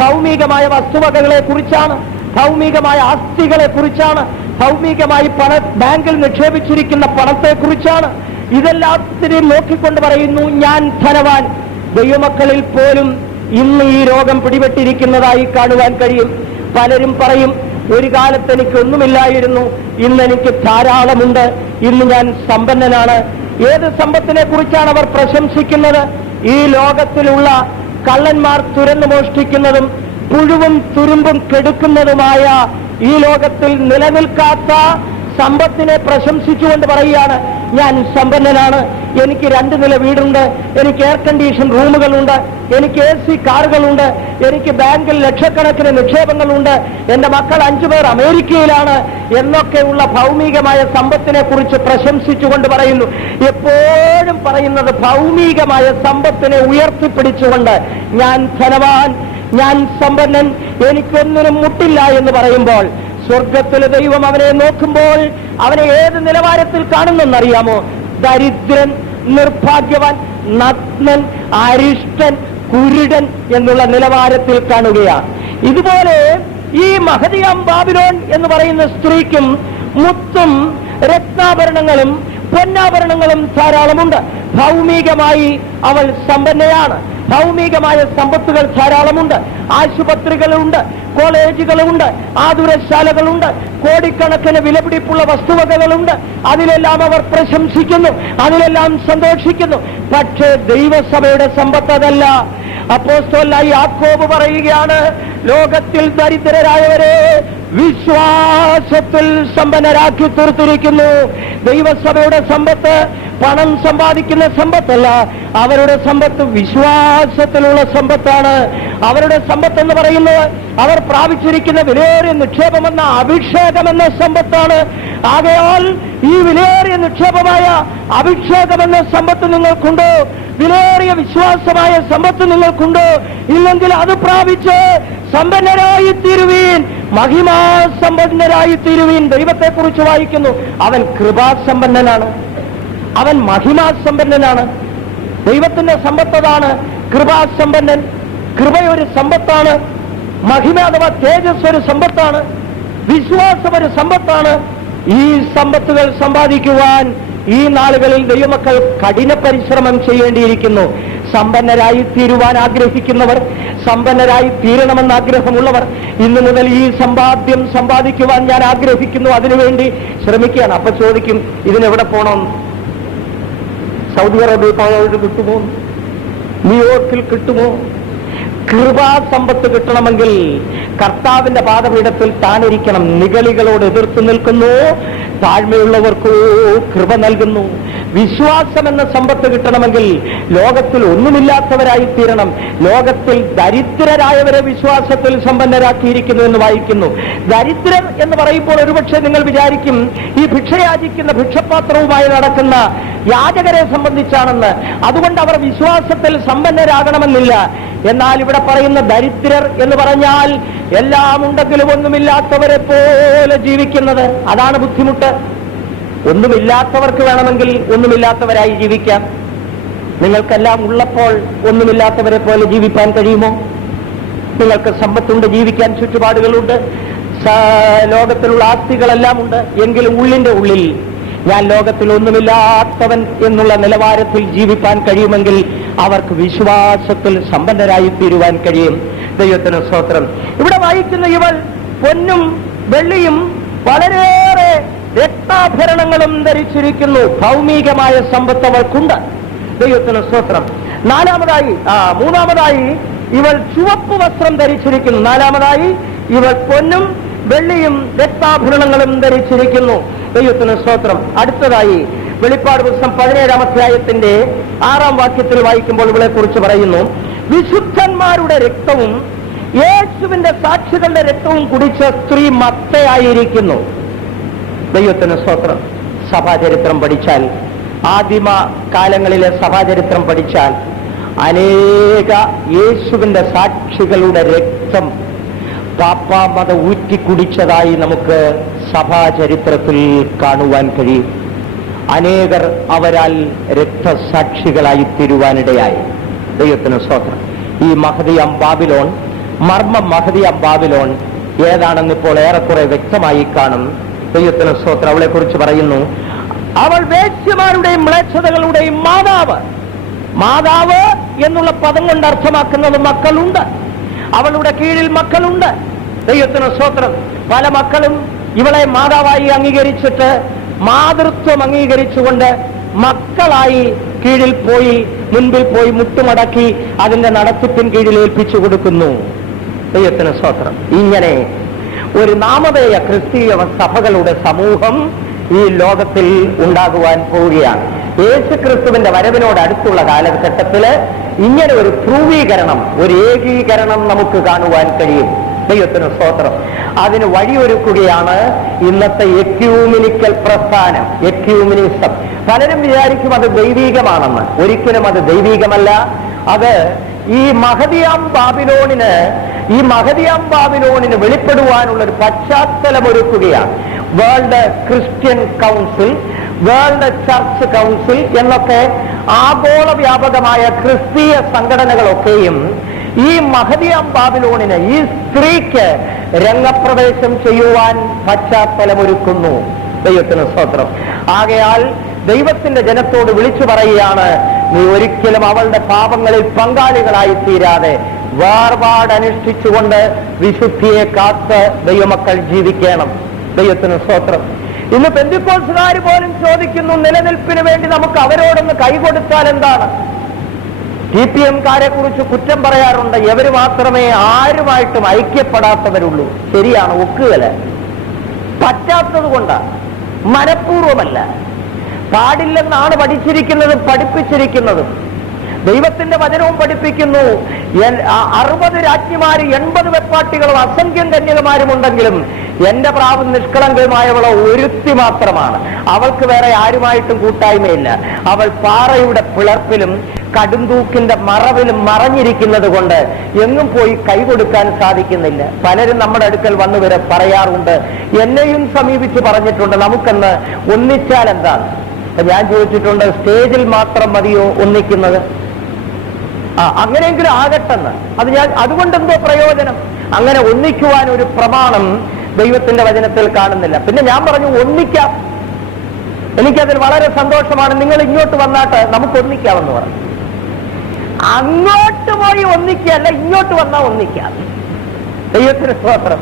ഭൗമികമായ വസ്തുവകകളെ കുറിച്ചാണ്, ഭൗമികമായ ആസ്തികളെ കുറിച്ചാണ്, ഭൗമികമായി ബാങ്കിൽ നിക്ഷേപിച്ചിരിക്കുന്ന പണത്തെ കുറിച്ചാണ്. ഇതെല്ലാത്തിനെയും നോക്കിക്കൊണ്ട് പറയുന്നു ഞാൻ ധനവാൻ. ദൈവമക്കളിൽ പോലും ഇന്ന് ഈ രോഗം പിടിപെട്ടിരിക്കുന്നതായി കാണുവാൻ കഴിയും. പലരും പറയും, ഒരു കാലത്ത് എനിക്കൊന്നുമില്ലായിരുന്നു, ഇന്ന് എനിക്ക് ധാരാളമുണ്ട്, ഇന്ന് ഞാൻ സമ്പന്നനാണ്. ഏത് സമ്പത്തിനെ കുറിച്ചാണ് അവർ പ്രശംസിക്കുന്നത്? ഈ ലോകത്തിലുള്ള കള്ളന്മാർ തുരന്നു മോഷ്ടിക്കുന്നതും പുഴുവും തുരുമ്പും കെടുക്കുന്നതുമായ ഈ ലോകത്തിൽ നിലനിൽക്കാത്ത സമ്പത്തിനെ പ്രശംസിച്ചുകൊണ്ട് പറയുകയാണ് ഞാൻ സമ്പന്നനാണ്, എനിക്ക് 2 നില വീടുണ്ട്, എനിക്ക് എയർ കണ്ടീഷൻ റൂമുകളുണ്ട്, എനിക്ക് AC കാറുകളുണ്ട്, എനിക്ക് ബാങ്കിൽ ലക്ഷക്കണക്കിന് നിക്ഷേപങ്ങളുണ്ട്, എന്റെ മക്കൾ 5 പേർ അമേരിക്കയിലാണ് എന്നൊക്കെയുള്ള ഭൗമികമായ സമ്പത്തിനെ കുറിച്ച് പ്രശംസിച്ചുകൊണ്ട് പറയുന്നു. എപ്പോഴും പറയുന്നത് ഭൗമികമായ സമ്പത്തിനെ ഉയർത്തിപ്പിടിച്ചുകൊണ്ട് ഞാൻ ധനവാൻ, ഞാൻ സമ്പന്നൻ, എനിക്കൊന്നിനും മുട്ടില്ല എന്ന് പറയുമ്പോൾ സ്വർഗത്തിലെ ദൈവം അവനെ നോക്കുമ്പോൾ അവനെ ഏത് നിലവാരത്തിൽ കാണുന്നെന്നറിയാമോ? ദരിദ്രൻ, നിർഭാഗ്യവാൻ, നഗ്നൻ, അരിഷ്ടൻ, കുരുടൻ എന്നുള്ള നിലവാരത്തിൽ കാണുകയാണ്. ഇതുപോലെ ഈ മഹതിയാം ബാബിലോൺ എന്ന് പറയുന്ന സ്ത്രീക്കും മുത്തും രത്നാഭരണങ്ങളും പൊന്നാഭരണങ്ങളും ധാരാളമുണ്ട്. ഭൗമികമായി അവൾ സമ്പന്നയാണ്. ഭൗമികമായ സമ്പത്തുകൾ ധാരാളമുണ്ട്. ആശുപത്രികളുണ്ട്, കോളേജുകളുണ്ട്, ആതുരശാലകളുണ്ട്, കോടിക്കണക്കിന് വിലപിടിപ്പുള്ള വസ്തുവകകളുണ്ട്. അതിലെല്ലാം അവർ പ്രശംസിക്കുന്നു, അതിലെല്ലാം സന്തോഷിക്കുന്നു. പക്ഷേ ദൈവസഭയുടെ സമ്പത്ത് അതല്ല. അപ്പോസ്തലനായ യാക്കോബ് പറയുകയാണ്, ലോകത്തിൽ ദരിദ്രരായവരെ വിശ്വാസത്തിൽ സമ്പന്നരാക്കി തീർത്തിരിക്കുന്നു. ദൈവസഭയുടെ സമ്പത്ത് പണം സമ്പാദിക്കുന്ന സമ്പത്തല്ല, അവരുടെ സമ്പത്ത് വിശ്വാസത്തിലുള്ള സമ്പത്താണ്. അവരുടെ സമ്പത്ത് എന്ന് പറയുന്നത് അവർ പ്രാപിച്ചിരിക്കുന്ന വിലയേറിയ നിക്ഷേപമെന്ന അഭിഷേകമെന്ന സമ്പത്താണ്. ആകയാൽ ഈ വിലയേറിയ നിക്ഷേപമായ അഭിഷേകമെന്ന സമ്പത്ത് നിങ്ങൾക്കുണ്ടോ? വിലയേറിയ വിശ്വാസമായ സമ്പത്ത് നിങ്ങൾക്കുണ്ടോ? ഇല്ലെങ്കിൽ അത് പ്രാപിച്ച് സമ്പന്നരായി തീരുവീൻ, മഹിമാസമ്പന്നരായി തീരുവീൻ. ദൈവത്തെക്കുറിച്ച് വായിക്കുന്നു, അവൻ കൃപാസമ്പന്നനാണ്, അവൻ മഹിമാസമ്പന്നനാണ്. ദൈവത്തിന്റെ സമ്പത്തതാണ് കൃപാസമ്പന്നൻ. കൃപയൊരു സമ്പത്താണ്, മഹിമ അഥവാ തേജസ് ഒരു സമ്പത്താണ്, വിശ്വാസം ഒരു സമ്പത്താണ്. ഈ സമ്പത്തുകൾ സമ്പാദിക്കുവാൻ ഈ നാളുകളിൽ ദൈവമക്കൾ കഠിന പരിശ്രമം ചെയ്യേണ്ടിയിരിക്കുന്നു. സമ്പന്നരായി തീരുവാൻ ആഗ്രഹിക്കുന്നവർ, സമ്പന്നരായി തീരണമെന്ന് ആഗ്രഹമുള്ളവർ ഇന്നു മുതൽ ഈ സമ്പാദ്യം സമ്പാദിക്കുവാൻ ഞാൻ ആഗ്രഹിക്കുന്നു, അതിനുവേണ്ടി ശ്രമിക്കുകയാണ്. അപ്പൊ ചോദിക്കും, ഇതിനെവിടെ പോകണം? സൗദി അറേബ്യ പോയത് കിട്ടുമോ? ന്യൂയോർക്കിൽ കിട്ടുമോ? കൃപാസമ്പത്ത് കിട്ടണമെങ്കിൽ കർത്താവിന്റെ പാദപീഠത്തിൽ താനിരിക്കണം. നിഗളികളോട് എതിർത്ത് നിൽക്കുന്നു, താഴ്മയുള്ളവർക്കോ കൃപ നൽകുന്നു. വിശ്വാസം എന്ന സമ്പത്ത് കിട്ടണമെങ്കിൽ ലോകത്തിൽ ഒന്നുമില്ലാത്തവരായി തീരണം. ലോകത്തിൽ ദരിദ്രരായവരെ വിശ്വാസത്തിൽ സമ്പന്നരാക്കിയിരിക്കുന്നു എന്ന് വായിക്കുന്നു. ദരിദ്രർ എന്ന് പറയുമ്പോൾ ഒരുപക്ഷെ നിങ്ങൾ വിചാരിക്കും ഈ ഭിക്ഷയാചിക്കുന്ന ഭിക്ഷപാത്രവുമായി നടക്കുന്ന യാചകരെ സംബന്ധിച്ചാണെന്ന്. അതുകൊണ്ട് അവർ വിശ്വാസത്തിൽ സമ്പന്നരാകണമെന്നില്ല. എന്നാൽ ഇവിടെ പറയുന്ന ദരിദ്രർ എന്ന് പറഞ്ഞാൽ എല്ലാം ഉണ്ടെങ്കിലും ഒന്നുമില്ലാത്തവരെ പോലെ ജീവിക്കുന്നത്. അതാണ് ബുദ്ധിമുട്ട്. ഒന്നുമില്ലാത്തവർക്ക് വേണമെങ്കിൽ ഒന്നുമില്ലാത്തവരായി ജീവിക്കാം. നിങ്ങൾക്കെല്ലാം ഉള്ളപ്പോൾ ഒന്നുമില്ലാത്തവരെ പോലെ ജീവിക്കാൻ കഴിയുമോ? നിങ്ങൾക്ക് സമ്പത്തുണ്ട്, ജീവിക്കാൻ ചുറ്റുപാടുകളുണ്ട്, ലോകത്തിലുള്ള ആസ്തികളെല്ലാം ഉണ്ട്. എങ്കിലും ഉള്ളിന്റെ ഉള്ളിൽ ഞാൻ ലോകത്തിൽ ഒന്നുമില്ലാത്തവൻ എന്നുള്ള നിലവാരത്തിൽ ജീവിക്കാൻ കഴിയുമെങ്കിൽ അവർക്ക് വിശ്വാസത്തിൽ സമ്പന്നരായി തീരുവാൻ കഴിയും. ദൈവത്തിന് സ്തോത്രം. ഇവിടെ വായിക്കുന്ന ഇവൾ പൊന്നും വെള്ളിയും വളരെയേറെ രക്താഭരണങ്ങളും ധരിച്ചിരിക്കുന്നു. ഭൗമികമായ സമ്പത്ത് അവൾക്കുണ്ട്. ദൈവത്തിന് സ്തോത്രം. മൂന്നാമതായി ഇവൾ ചുവപ്പ് വസ്ത്രം ധരിച്ചിരിക്കുന്നു. നാലാമതായി ഇവൾ പൊന്നും വെള്ളിയും രക്താഭരണങ്ങളും ധരിച്ചിരിക്കുന്നു. ദൈവത്തിന് സ്തോത്രം. അടുത്തതായി വെളിപ്പാട് പുസ്തകം 17-ാം അധ്യായത്തിന്റെ 6-ാം വാക്യത്തിൽ വായിക്കുമ്പോൾ ഇവളെ കുറിച്ച് പറയുന്നു, വിശുദ്ധന്മാരുടെ രക്തവും യേശുവിന്റെ സാക്ഷികളുടെ രക്തവും കുടിച്ച സ്ത്രീ മത്തയായിരിക്കുന്നു. ദൈവത്തിന് സ്തോത്രം. സഭാചരിത്രം പഠിച്ചാൽ, ആദിമ കാലങ്ങളിലെ സഭാചരിത്രം പഠിച്ചാൽ അനേക യേശുവിന്റെ സാക്ഷികളുടെ രക്തം പാപ്പാമത ഊറ്റിക്കുടിച്ചതായി നമുക്ക് സഭാചരിത്രത്തിൽ കാണുവാൻ കഴിയും. അനേകർ അവരാൽ രക്തസാക്ഷികളായി തീരുവാനിടയായി. ദൈവത്തിന് സ്തോത്രം. ഈ മഹദിയാം ബാബിലോൺ, മർമ്മം മഹദിയാം ബാബിലോൺ ഏതാണെന്ന് ഇപ്പോൾ ഏറെക്കുറെ വ്യക്തമായി കാണും. ദൈവത്തിന് സ്തോത്രം. അവളെ കുറിച്ച് പറയുന്നു, അവൾ വേശ്യമാരുടെയും മ്ലേച്ഛതകളുടെയും മാതാവ്. മാതാവ് എന്നുള്ള പദം കൊണ്ട് അർത്ഥമാക്കുന്നത് മക്കളുണ്ട്. അവളുടെ കീഴിൽ മക്കളുണ്ട്. ദൈവത്തിന് സ്തോത്രം. പല മക്കളും ഇവളെ മാതാവായി അംഗീകരിച്ചിട്ട് മാതൃത്വം അംഗീകരിച്ചുകൊണ്ട് മക്കളായി കീഴിൽ പോയി, മുൻപിൽ പോയി മുട്ടുമടക്കി അതിന്റെ നടത്തിപ്പിൻ കീഴിൽ ഏൽപ്പിച്ചു കൊടുക്കുന്നു. ദൈവത്തിന് സ്തോത്രം. ഇങ്ങനെ ഒരു നാമധേയ ക്രിസ്തീയ സഭകളുടെ സമൂഹം ഈ ലോകത്തിൽ ഉണ്ടാകുവാൻ പോവുകയാണ്. യേശു ക്രിസ്തുവിന്റെ വരവിനോട് അടുത്തുള്ള കാലഘട്ടത്തില് ഇങ്ങനെ ഒരു ധ്രുവീകരണം, ഒരു ഏകീകരണം നമുക്ക് കാണുവാൻ കഴിയും. ദൈവത്തിന് സ്തോത്രം. അതിന് വഴിയൊരുക്കുകയാണ് ഇന്നത്തെ എക്യൂമിനിക്കൽ പ്രസ്ഥാനം, എക്യൂമിനിസം. പലരും വിചാരിക്കും അത് ദൈവീകമാണെന്ന്. ഒരിക്കലും അത് ദൈവീകമല്ല. അത് ഈ മഹദിയാം ബാബിലോണിന് വെളിപ്പെടുവാനുള്ള ഒരു പശ്ചാത്തലം ഒരുക്കുകയാണ്. World Christian council, world church council എന്നൊക്കെ ആഗോള വ്യാപകമായ ക്രിസ്തീയ സംഘടനകളൊക്കെയും ഈ മഹദിയാം ബാബിലോണിന്, ഈ സ്ത്രീക്ക് രംഗപ്രവേശം ചെയ്യുവാൻ പശ്ചാത്തലമൊരുക്കുന്നു. ദൈവത്തിന് സ്തോത്രം. ആകയാൽ ദൈവത്തിന്റെ ജനത്തോട് വിളിച്ചു പറയുകയാണ്, നീ ഒരിക്കലും അവളുടെ പാപങ്ങളിൽ പങ്കാളികളായി തീരാതെ വേർപാടനുഷ്ഠിച്ചുകൊണ്ട് വിശുദ്ധിയെ കാത്ത് ദൈവമക്കൾ ജീവിക്കണം. ദൈവത്തിന് സ്തോത്രം. ഇന്ന് പെന്തിക്കോസ്തുകാർ പോലും ചോദിക്കുന്നു, നിലനിൽപ്പിന് വേണ്ടി നമുക്ക് അവരോടൊന്ന് കൈകൊടുത്താൽ എന്താണ്? CPM-കാരെ കുറിച്ച് കുറ്റം പറയാറുണ്ട്. എവര് മാത്രമേ ആരുമായിട്ടും ഐക്യപ്പെടാത്തവരുള്ളൂ. ശരിയാണ്, ഒക്കുകയല്ല. പറ്റാത്തത് കൊണ്ടാണ്, മനഃപൂർവമല്ല. പാടില്ലെന്നാണ് പഠിച്ചിരിക്കുന്നത്, പഠിപ്പിച്ചിരിക്കുന്നതും. ദൈവത്തിന്റെ വചനവും പഠിപ്പിക്കുന്നു. 60 രാജ്ഞിമാര് 80 വെപ്പാട്ടികളും അസംഖ്യം കന്യകമാരുമുണ്ടെങ്കിലും എന്റെ പ്രാവ് നിഷ്കളങ്കമായവളോ ഒരുത്തി മാത്രമാണ്. അവൾക്ക് വേറെ ആരുമായിട്ടും കൂട്ടായ്മയില്ല. അവൾ പാറയുടെ പിളർപ്പിലും കടുംതൂക്കിന്റെ മറവിലും മറഞ്ഞിരിക്കുന്നത് കൊണ്ട് എങ്ങും പോയി കൈ കൊടുക്കാൻ സാധിക്കുന്നില്ല. പലരും നമ്മുടെ അടുക്കൽ വന്നു വരെ പറയാറുണ്ട്, എന്നെയും സമീപിച്ച് പറഞ്ഞിട്ടുണ്ട്, നമുക്കെന്ന് ഒന്നിച്ചാൽ എന്താണ്. ഞാൻ ചോദിച്ചിട്ടുണ്ട്, സ്റ്റേജിൽ മാത്രം മതിയോ ഒന്നിക്കുന്നത്? അങ്ങനെയെങ്കിലും ആകട്ടെന്ന്. അതുകൊണ്ട് എന്തോ പ്രയോജനം? അങ്ങനെ ഒന്നിക്കുവാൻ ഒരു പ്രമാണം ദൈവത്തിന്റെ വചനത്തിൽ കാണുന്നില്ല. പിന്നെ ഞാൻ പറഞ്ഞു, ഒന്നിക്കാം. എനിക്കതിൽ വളരെ സന്തോഷമാണ്. നിങ്ങൾ ഇങ്ങോട്ട് വന്നാട്ട് നമുക്ക് ഒന്നിക്കാമെന്ന് പറഞ്ഞു. അങ്ങോട്ട് പോയി ഒന്നിക്കല്ല, ഇങ്ങോട്ട് വന്നാൽ ഒന്നിക്കാം. ദൈവത്തിന് സ്തോത്രം.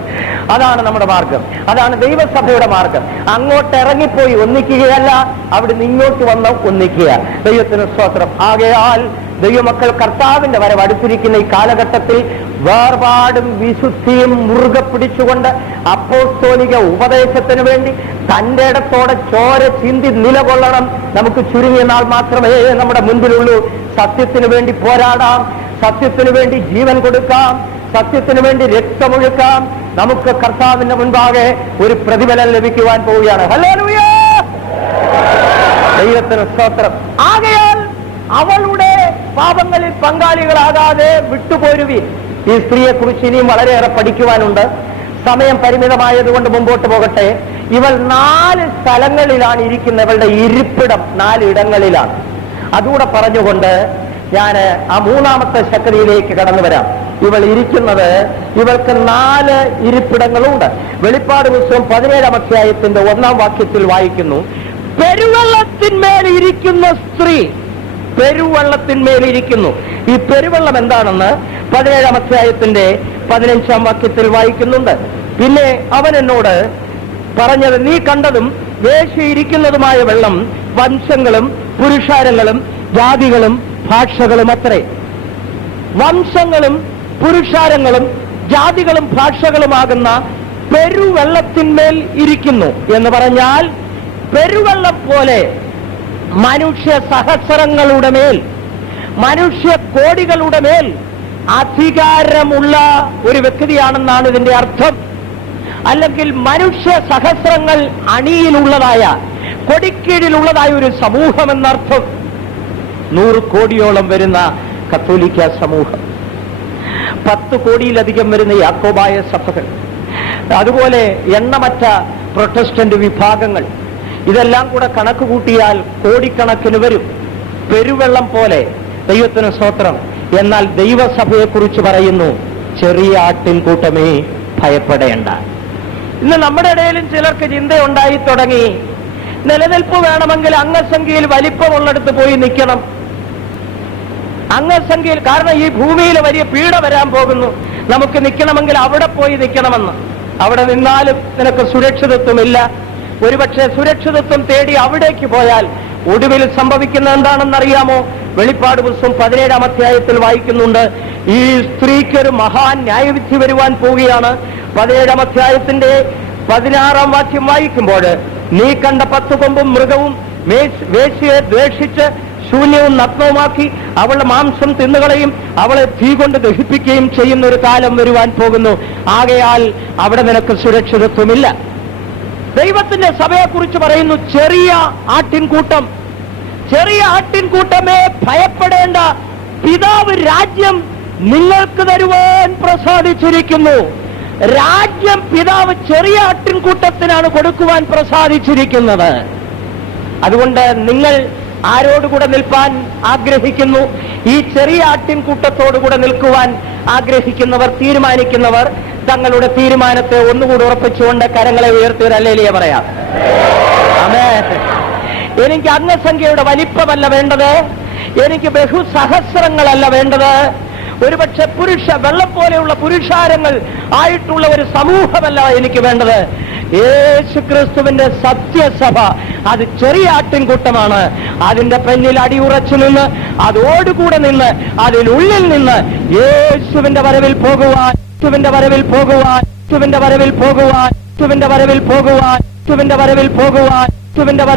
അതാണ് നമ്മുടെ മാർഗം, അതാണ് ദൈവസഭയുടെ മാർഗം. അങ്ങോട്ട് ഇറങ്ങിപ്പോയി ഒന്നിക്കുകയല്ല, അവിടുന്ന് ഇങ്ങോട്ട് വന്ന് ഒന്നിക്കുക. ദൈവത്തിന് സ്തോത്രം. ആകയാൽ ദൈവമക്കൾ, കർത്താവിന്റെ വരവ് അടുത്തിരിക്കുന്ന ഈ കാലഘട്ടത്തിൽ വേർപാടും വിശുദ്ധിയും മുറുകെ പിടിച്ചുകൊണ്ട് അപ്പോസ്തോലിക ഉപദേശത്തിന് വേണ്ടി തന്റെ ഇടത്തോടെ ചോര ചിന്തി നിലകൊള്ളണം. നമുക്ക് ചുരുങ്ങിയ നാൾ മാത്രമേ നമ്മുടെ മുൻപിലുള്ളൂ. സത്യത്തിന് വേണ്ടി പോരാടാം, സത്യത്തിന് വേണ്ടി ജീവൻ കൊടുക്കാം, സത്യത്തിന് വേണ്ടി രക്തമൊഴുക്കാം. നമുക്ക് കർത്താവിന്റെ മുൻപാകെ ഒരു പ്രതിഫലം ലഭിക്കുവാൻ പോവുകയാണ്. ഹല്ലേലൂയ, ദൈവത്തിന് സ്തോത്രം. ആകയാൽ അവളുടെ പാപങ്ങളിൽ പങ്കാളികളാകാതെ വിട്ടുപോരുവീൻ. ഈ സ്ത്രീയെ കുറിച്ച് ഇനിയും വളരെയേറെ പഠിക്കുവാനുണ്ട്. സമയം പരിമിതമായതുകൊണ്ട് മുമ്പോട്ട് പോകട്ടെ. ഇവൾ 4 സ്ഥലങ്ങളിലാണ് ഇരിക്കുന്നത്. ഇവളുടെ ഇരിപ്പിടം 4 ഇടങ്ങളിലാണ്. അതുകൂടെ പറഞ്ഞുകൊണ്ട് ഞാൻ ആ 3ാമത്തെ ശക്തിയിലേക്ക് കടന്നു വരാം. ഇവൾ ഇരിക്കുന്നത്, ഇവൾക്ക് 4 ഇരിപ്പിടങ്ങളുണ്ട്. വെളിപ്പാട് പുസ്തകം 17-ാം അധ്യായത്തിന്റെ 1-ാം വാക്യത്തിൽ വായിക്കുന്നു, പെരുവെള്ളത്തിന്മേൽ ഇരിക്കുന്ന സ്ത്രീ. പെരുവെള്ളത്തിന്മേലിരിക്കുന്നു. ഈ പെരുവെള്ളം എന്താണെന്ന് 17-ാം അധ്യായത്തിന്റെ 15-ാം വാക്യത്തിൽ വായിക്കുന്നുണ്ട്. പിന്നെ അവൻ എന്നോട് പറഞ്ഞത്, നീ കണ്ടതും വേശ്യയിരിക്കുന്നതുമായ വെള്ളം വംശങ്ങളും പുരുഷാരങ്ങളും ജാതികളും ഭാഷകളും അത്രേ. വംശങ്ങളും പുരുഷാരങ്ങളും ജാതികളും ഭാഷകളുമാകുന്ന പെരുവെള്ളത്തിന്മേൽ ഇരിക്കുന്നു എന്ന് പറഞ്ഞാൽ, പെരുവെള്ളം പോലെ മനുഷ്യ സഹസ്രങ്ങളുടെ മേൽ, മനുഷ്യ കോടികളുടെ മേൽ അധികാരമുള്ള ഒരു വ്യക്തിയാണെന്നാണ് ഇതിന്റെ അർത്ഥം. അല്ലെങ്കിൽ മനുഷ്യ സഹസ്രങ്ങൾ അണിയിലുള്ളതായ, കൊടിക്കീഴിലുള്ളതായ ഒരു സമൂഹം എന്നർത്ഥം. 100 കോടിയോളം വരുന്ന കത്തോലിക്ക സമൂഹം, 10 കോടിയിലധികം വരുന്ന യാക്കോബായ സഭകൾ, അതുപോലെ എണ്ണമറ്റ പ്രൊട്ടസ്റ്റന്റ് വിഭാഗങ്ങൾ, ഇതെല്ലാം കൂടെ കണക്ക് കൂട്ടിയാൽ കോടിക്കണക്കിന് വരും. പെരുവെള്ളം പോലെ. ദൈവത്തിന് സ്തോത്രം. എന്നാൽ ദൈവസഭയെക്കുറിച്ച് പറയുന്നു, ചെറിയ ആട്ടിൻകൂട്ടമേ ഭയപ്പെടേണ്ട. ഇന്ന് നമ്മുടെ ഇടയിലും ചിലർക്ക് ചിന്തയുണ്ടായി തുടങ്ങി, നിലനിൽപ്പ് വേണമെങ്കിൽ അംഗസംഖ്യയിൽ വലിപ്പമുള്ളിടത്ത് പോയി നിൽക്കണം. അംഗസംഖ്യയിൽ, കാരണം ഈ ഭൂമിയിൽ വലിയ പീഡ വരാൻ പോകുന്നു, നമുക്ക് നിൽക്കണമെങ്കിൽ അവിടെ പോയി നിൽക്കണമെന്ന്. അവിടെ നിന്നാലും നിനക്ക് സുരക്ഷിതത്വമില്ല. ഒരുപക്ഷെ സുരക്ഷിതത്വം തേടി അവിടേക്ക് പോയാൽ ഒടുവിൽ സംഭവിക്കുന്ന എന്താണെന്നറിയാമോ? വെളിപ്പാട് പുസ്തകം 17-ാം അധ്യായത്തിൽ വായിക്കുന്നുണ്ട്, ഈ സ്ത്രീക്കൊരു മഹാൻ ന്യായവിധി വരുവാൻ പോവുകയാണ്. 17-ാം അധ്യായത്തിന്റെ 16-ാം വാക്യം വായിക്കുമ്പോൾ, നീ കണ്ട 10 കൊമ്പും മൃഗവും വേശ്യയെ ദ്വേഷിച്ച് ശൂന്യവും നഗ്നവുമാക്കി അവളുടെ മാംസം തിന്നുകളയും, അവളെ തീ കൊണ്ട് ദഹിപ്പിക്കുകയും ചെയ്യുന്ന ഒരു കാലം വരുവാൻ പോകുന്നു. ആകയാൽ അവിടെ നിനക്ക് സുരക്ഷിതത്വമില്ല. ദൈവത്തിന്റെ സഭയെക്കുറിച്ച് പറയുന്നു, ചെറിയ ആട്ടിൻകൂട്ടം. ചെറിയ ആട്ടിൻകൂട്ടമേ ഭയപ്പെടേണ്ട, പിതാവ് രാജ്യം നിങ്ങൾക്ക് തരുവാൻ പ്രസാദിച്ചിരിക്കുന്നു. രാജ്യം പിതാവ് ചെറിയ ആട്ടിൻകൂട്ടത്തിനാണ് കൊടുക്കുവാൻ പ്രസാദിച്ചിരിക്കുന്നത്. അതുകൊണ്ട് നിങ്ങൾ ആരോടുകൂടെ നിൽപ്പാൻ ആഗ്രഹിക്കുന്നു? ഈ ചെറിയ ആട്ടിൻകൂട്ടത്തോടുകൂടെ നിൽക്കുവാൻ ആഗ്രഹിക്കുന്നവർ, തീരുമാനിക്കുന്നവർ തങ്ങളുടെ തീരുമാനത്തെ ഒന്നുകൂടി ഉറപ്പിച്ചുകൊണ്ട് കരങ്ങളെ ഉയർത്തി ഒരു ഹല്ലേലൂയ പറയാം. ആമേൻ. എനിക്ക് അംഗസംഖ്യയുടെ വലിപ്പമല്ല വേണ്ടത്, എനിക്ക് ബഹുസഹസ്രങ്ങളല്ല വേണ്ടത്, ഒരുപക്ഷെ വെള്ളം പോലെയുള്ള പുരുഷാരങ്ങൾ ആയിട്ടുള്ള ഒരു സമൂഹമല്ല എനിക്ക് വേണ്ടത്. യേശുക്രിസ്തുവിന്റെ സത്യസഭ, അത് ചെറിയ ആട്ടിൻകൂട്ടമാണ്. അതിന്റെ പെന്നിൽ അടിയുറച്ചു നിന്ന് അതോടുകൂടെ നിന്ന് അതിനുള്ളിൽ നിന്ന് യേശുവിന്റെ വരവിൽ പോകുവാൻ, യേശുവിന്റെ വരവിൽ പോകുവാൻ, യേശുവിന്റെ വരവിൽ പോകുവാൻ, യേശുവിന്റെ വരവിൽ പോകുവാൻ, യേശുവിന്റെ വരവിൽ പോകുവാൻ, യേശുവിന്റെ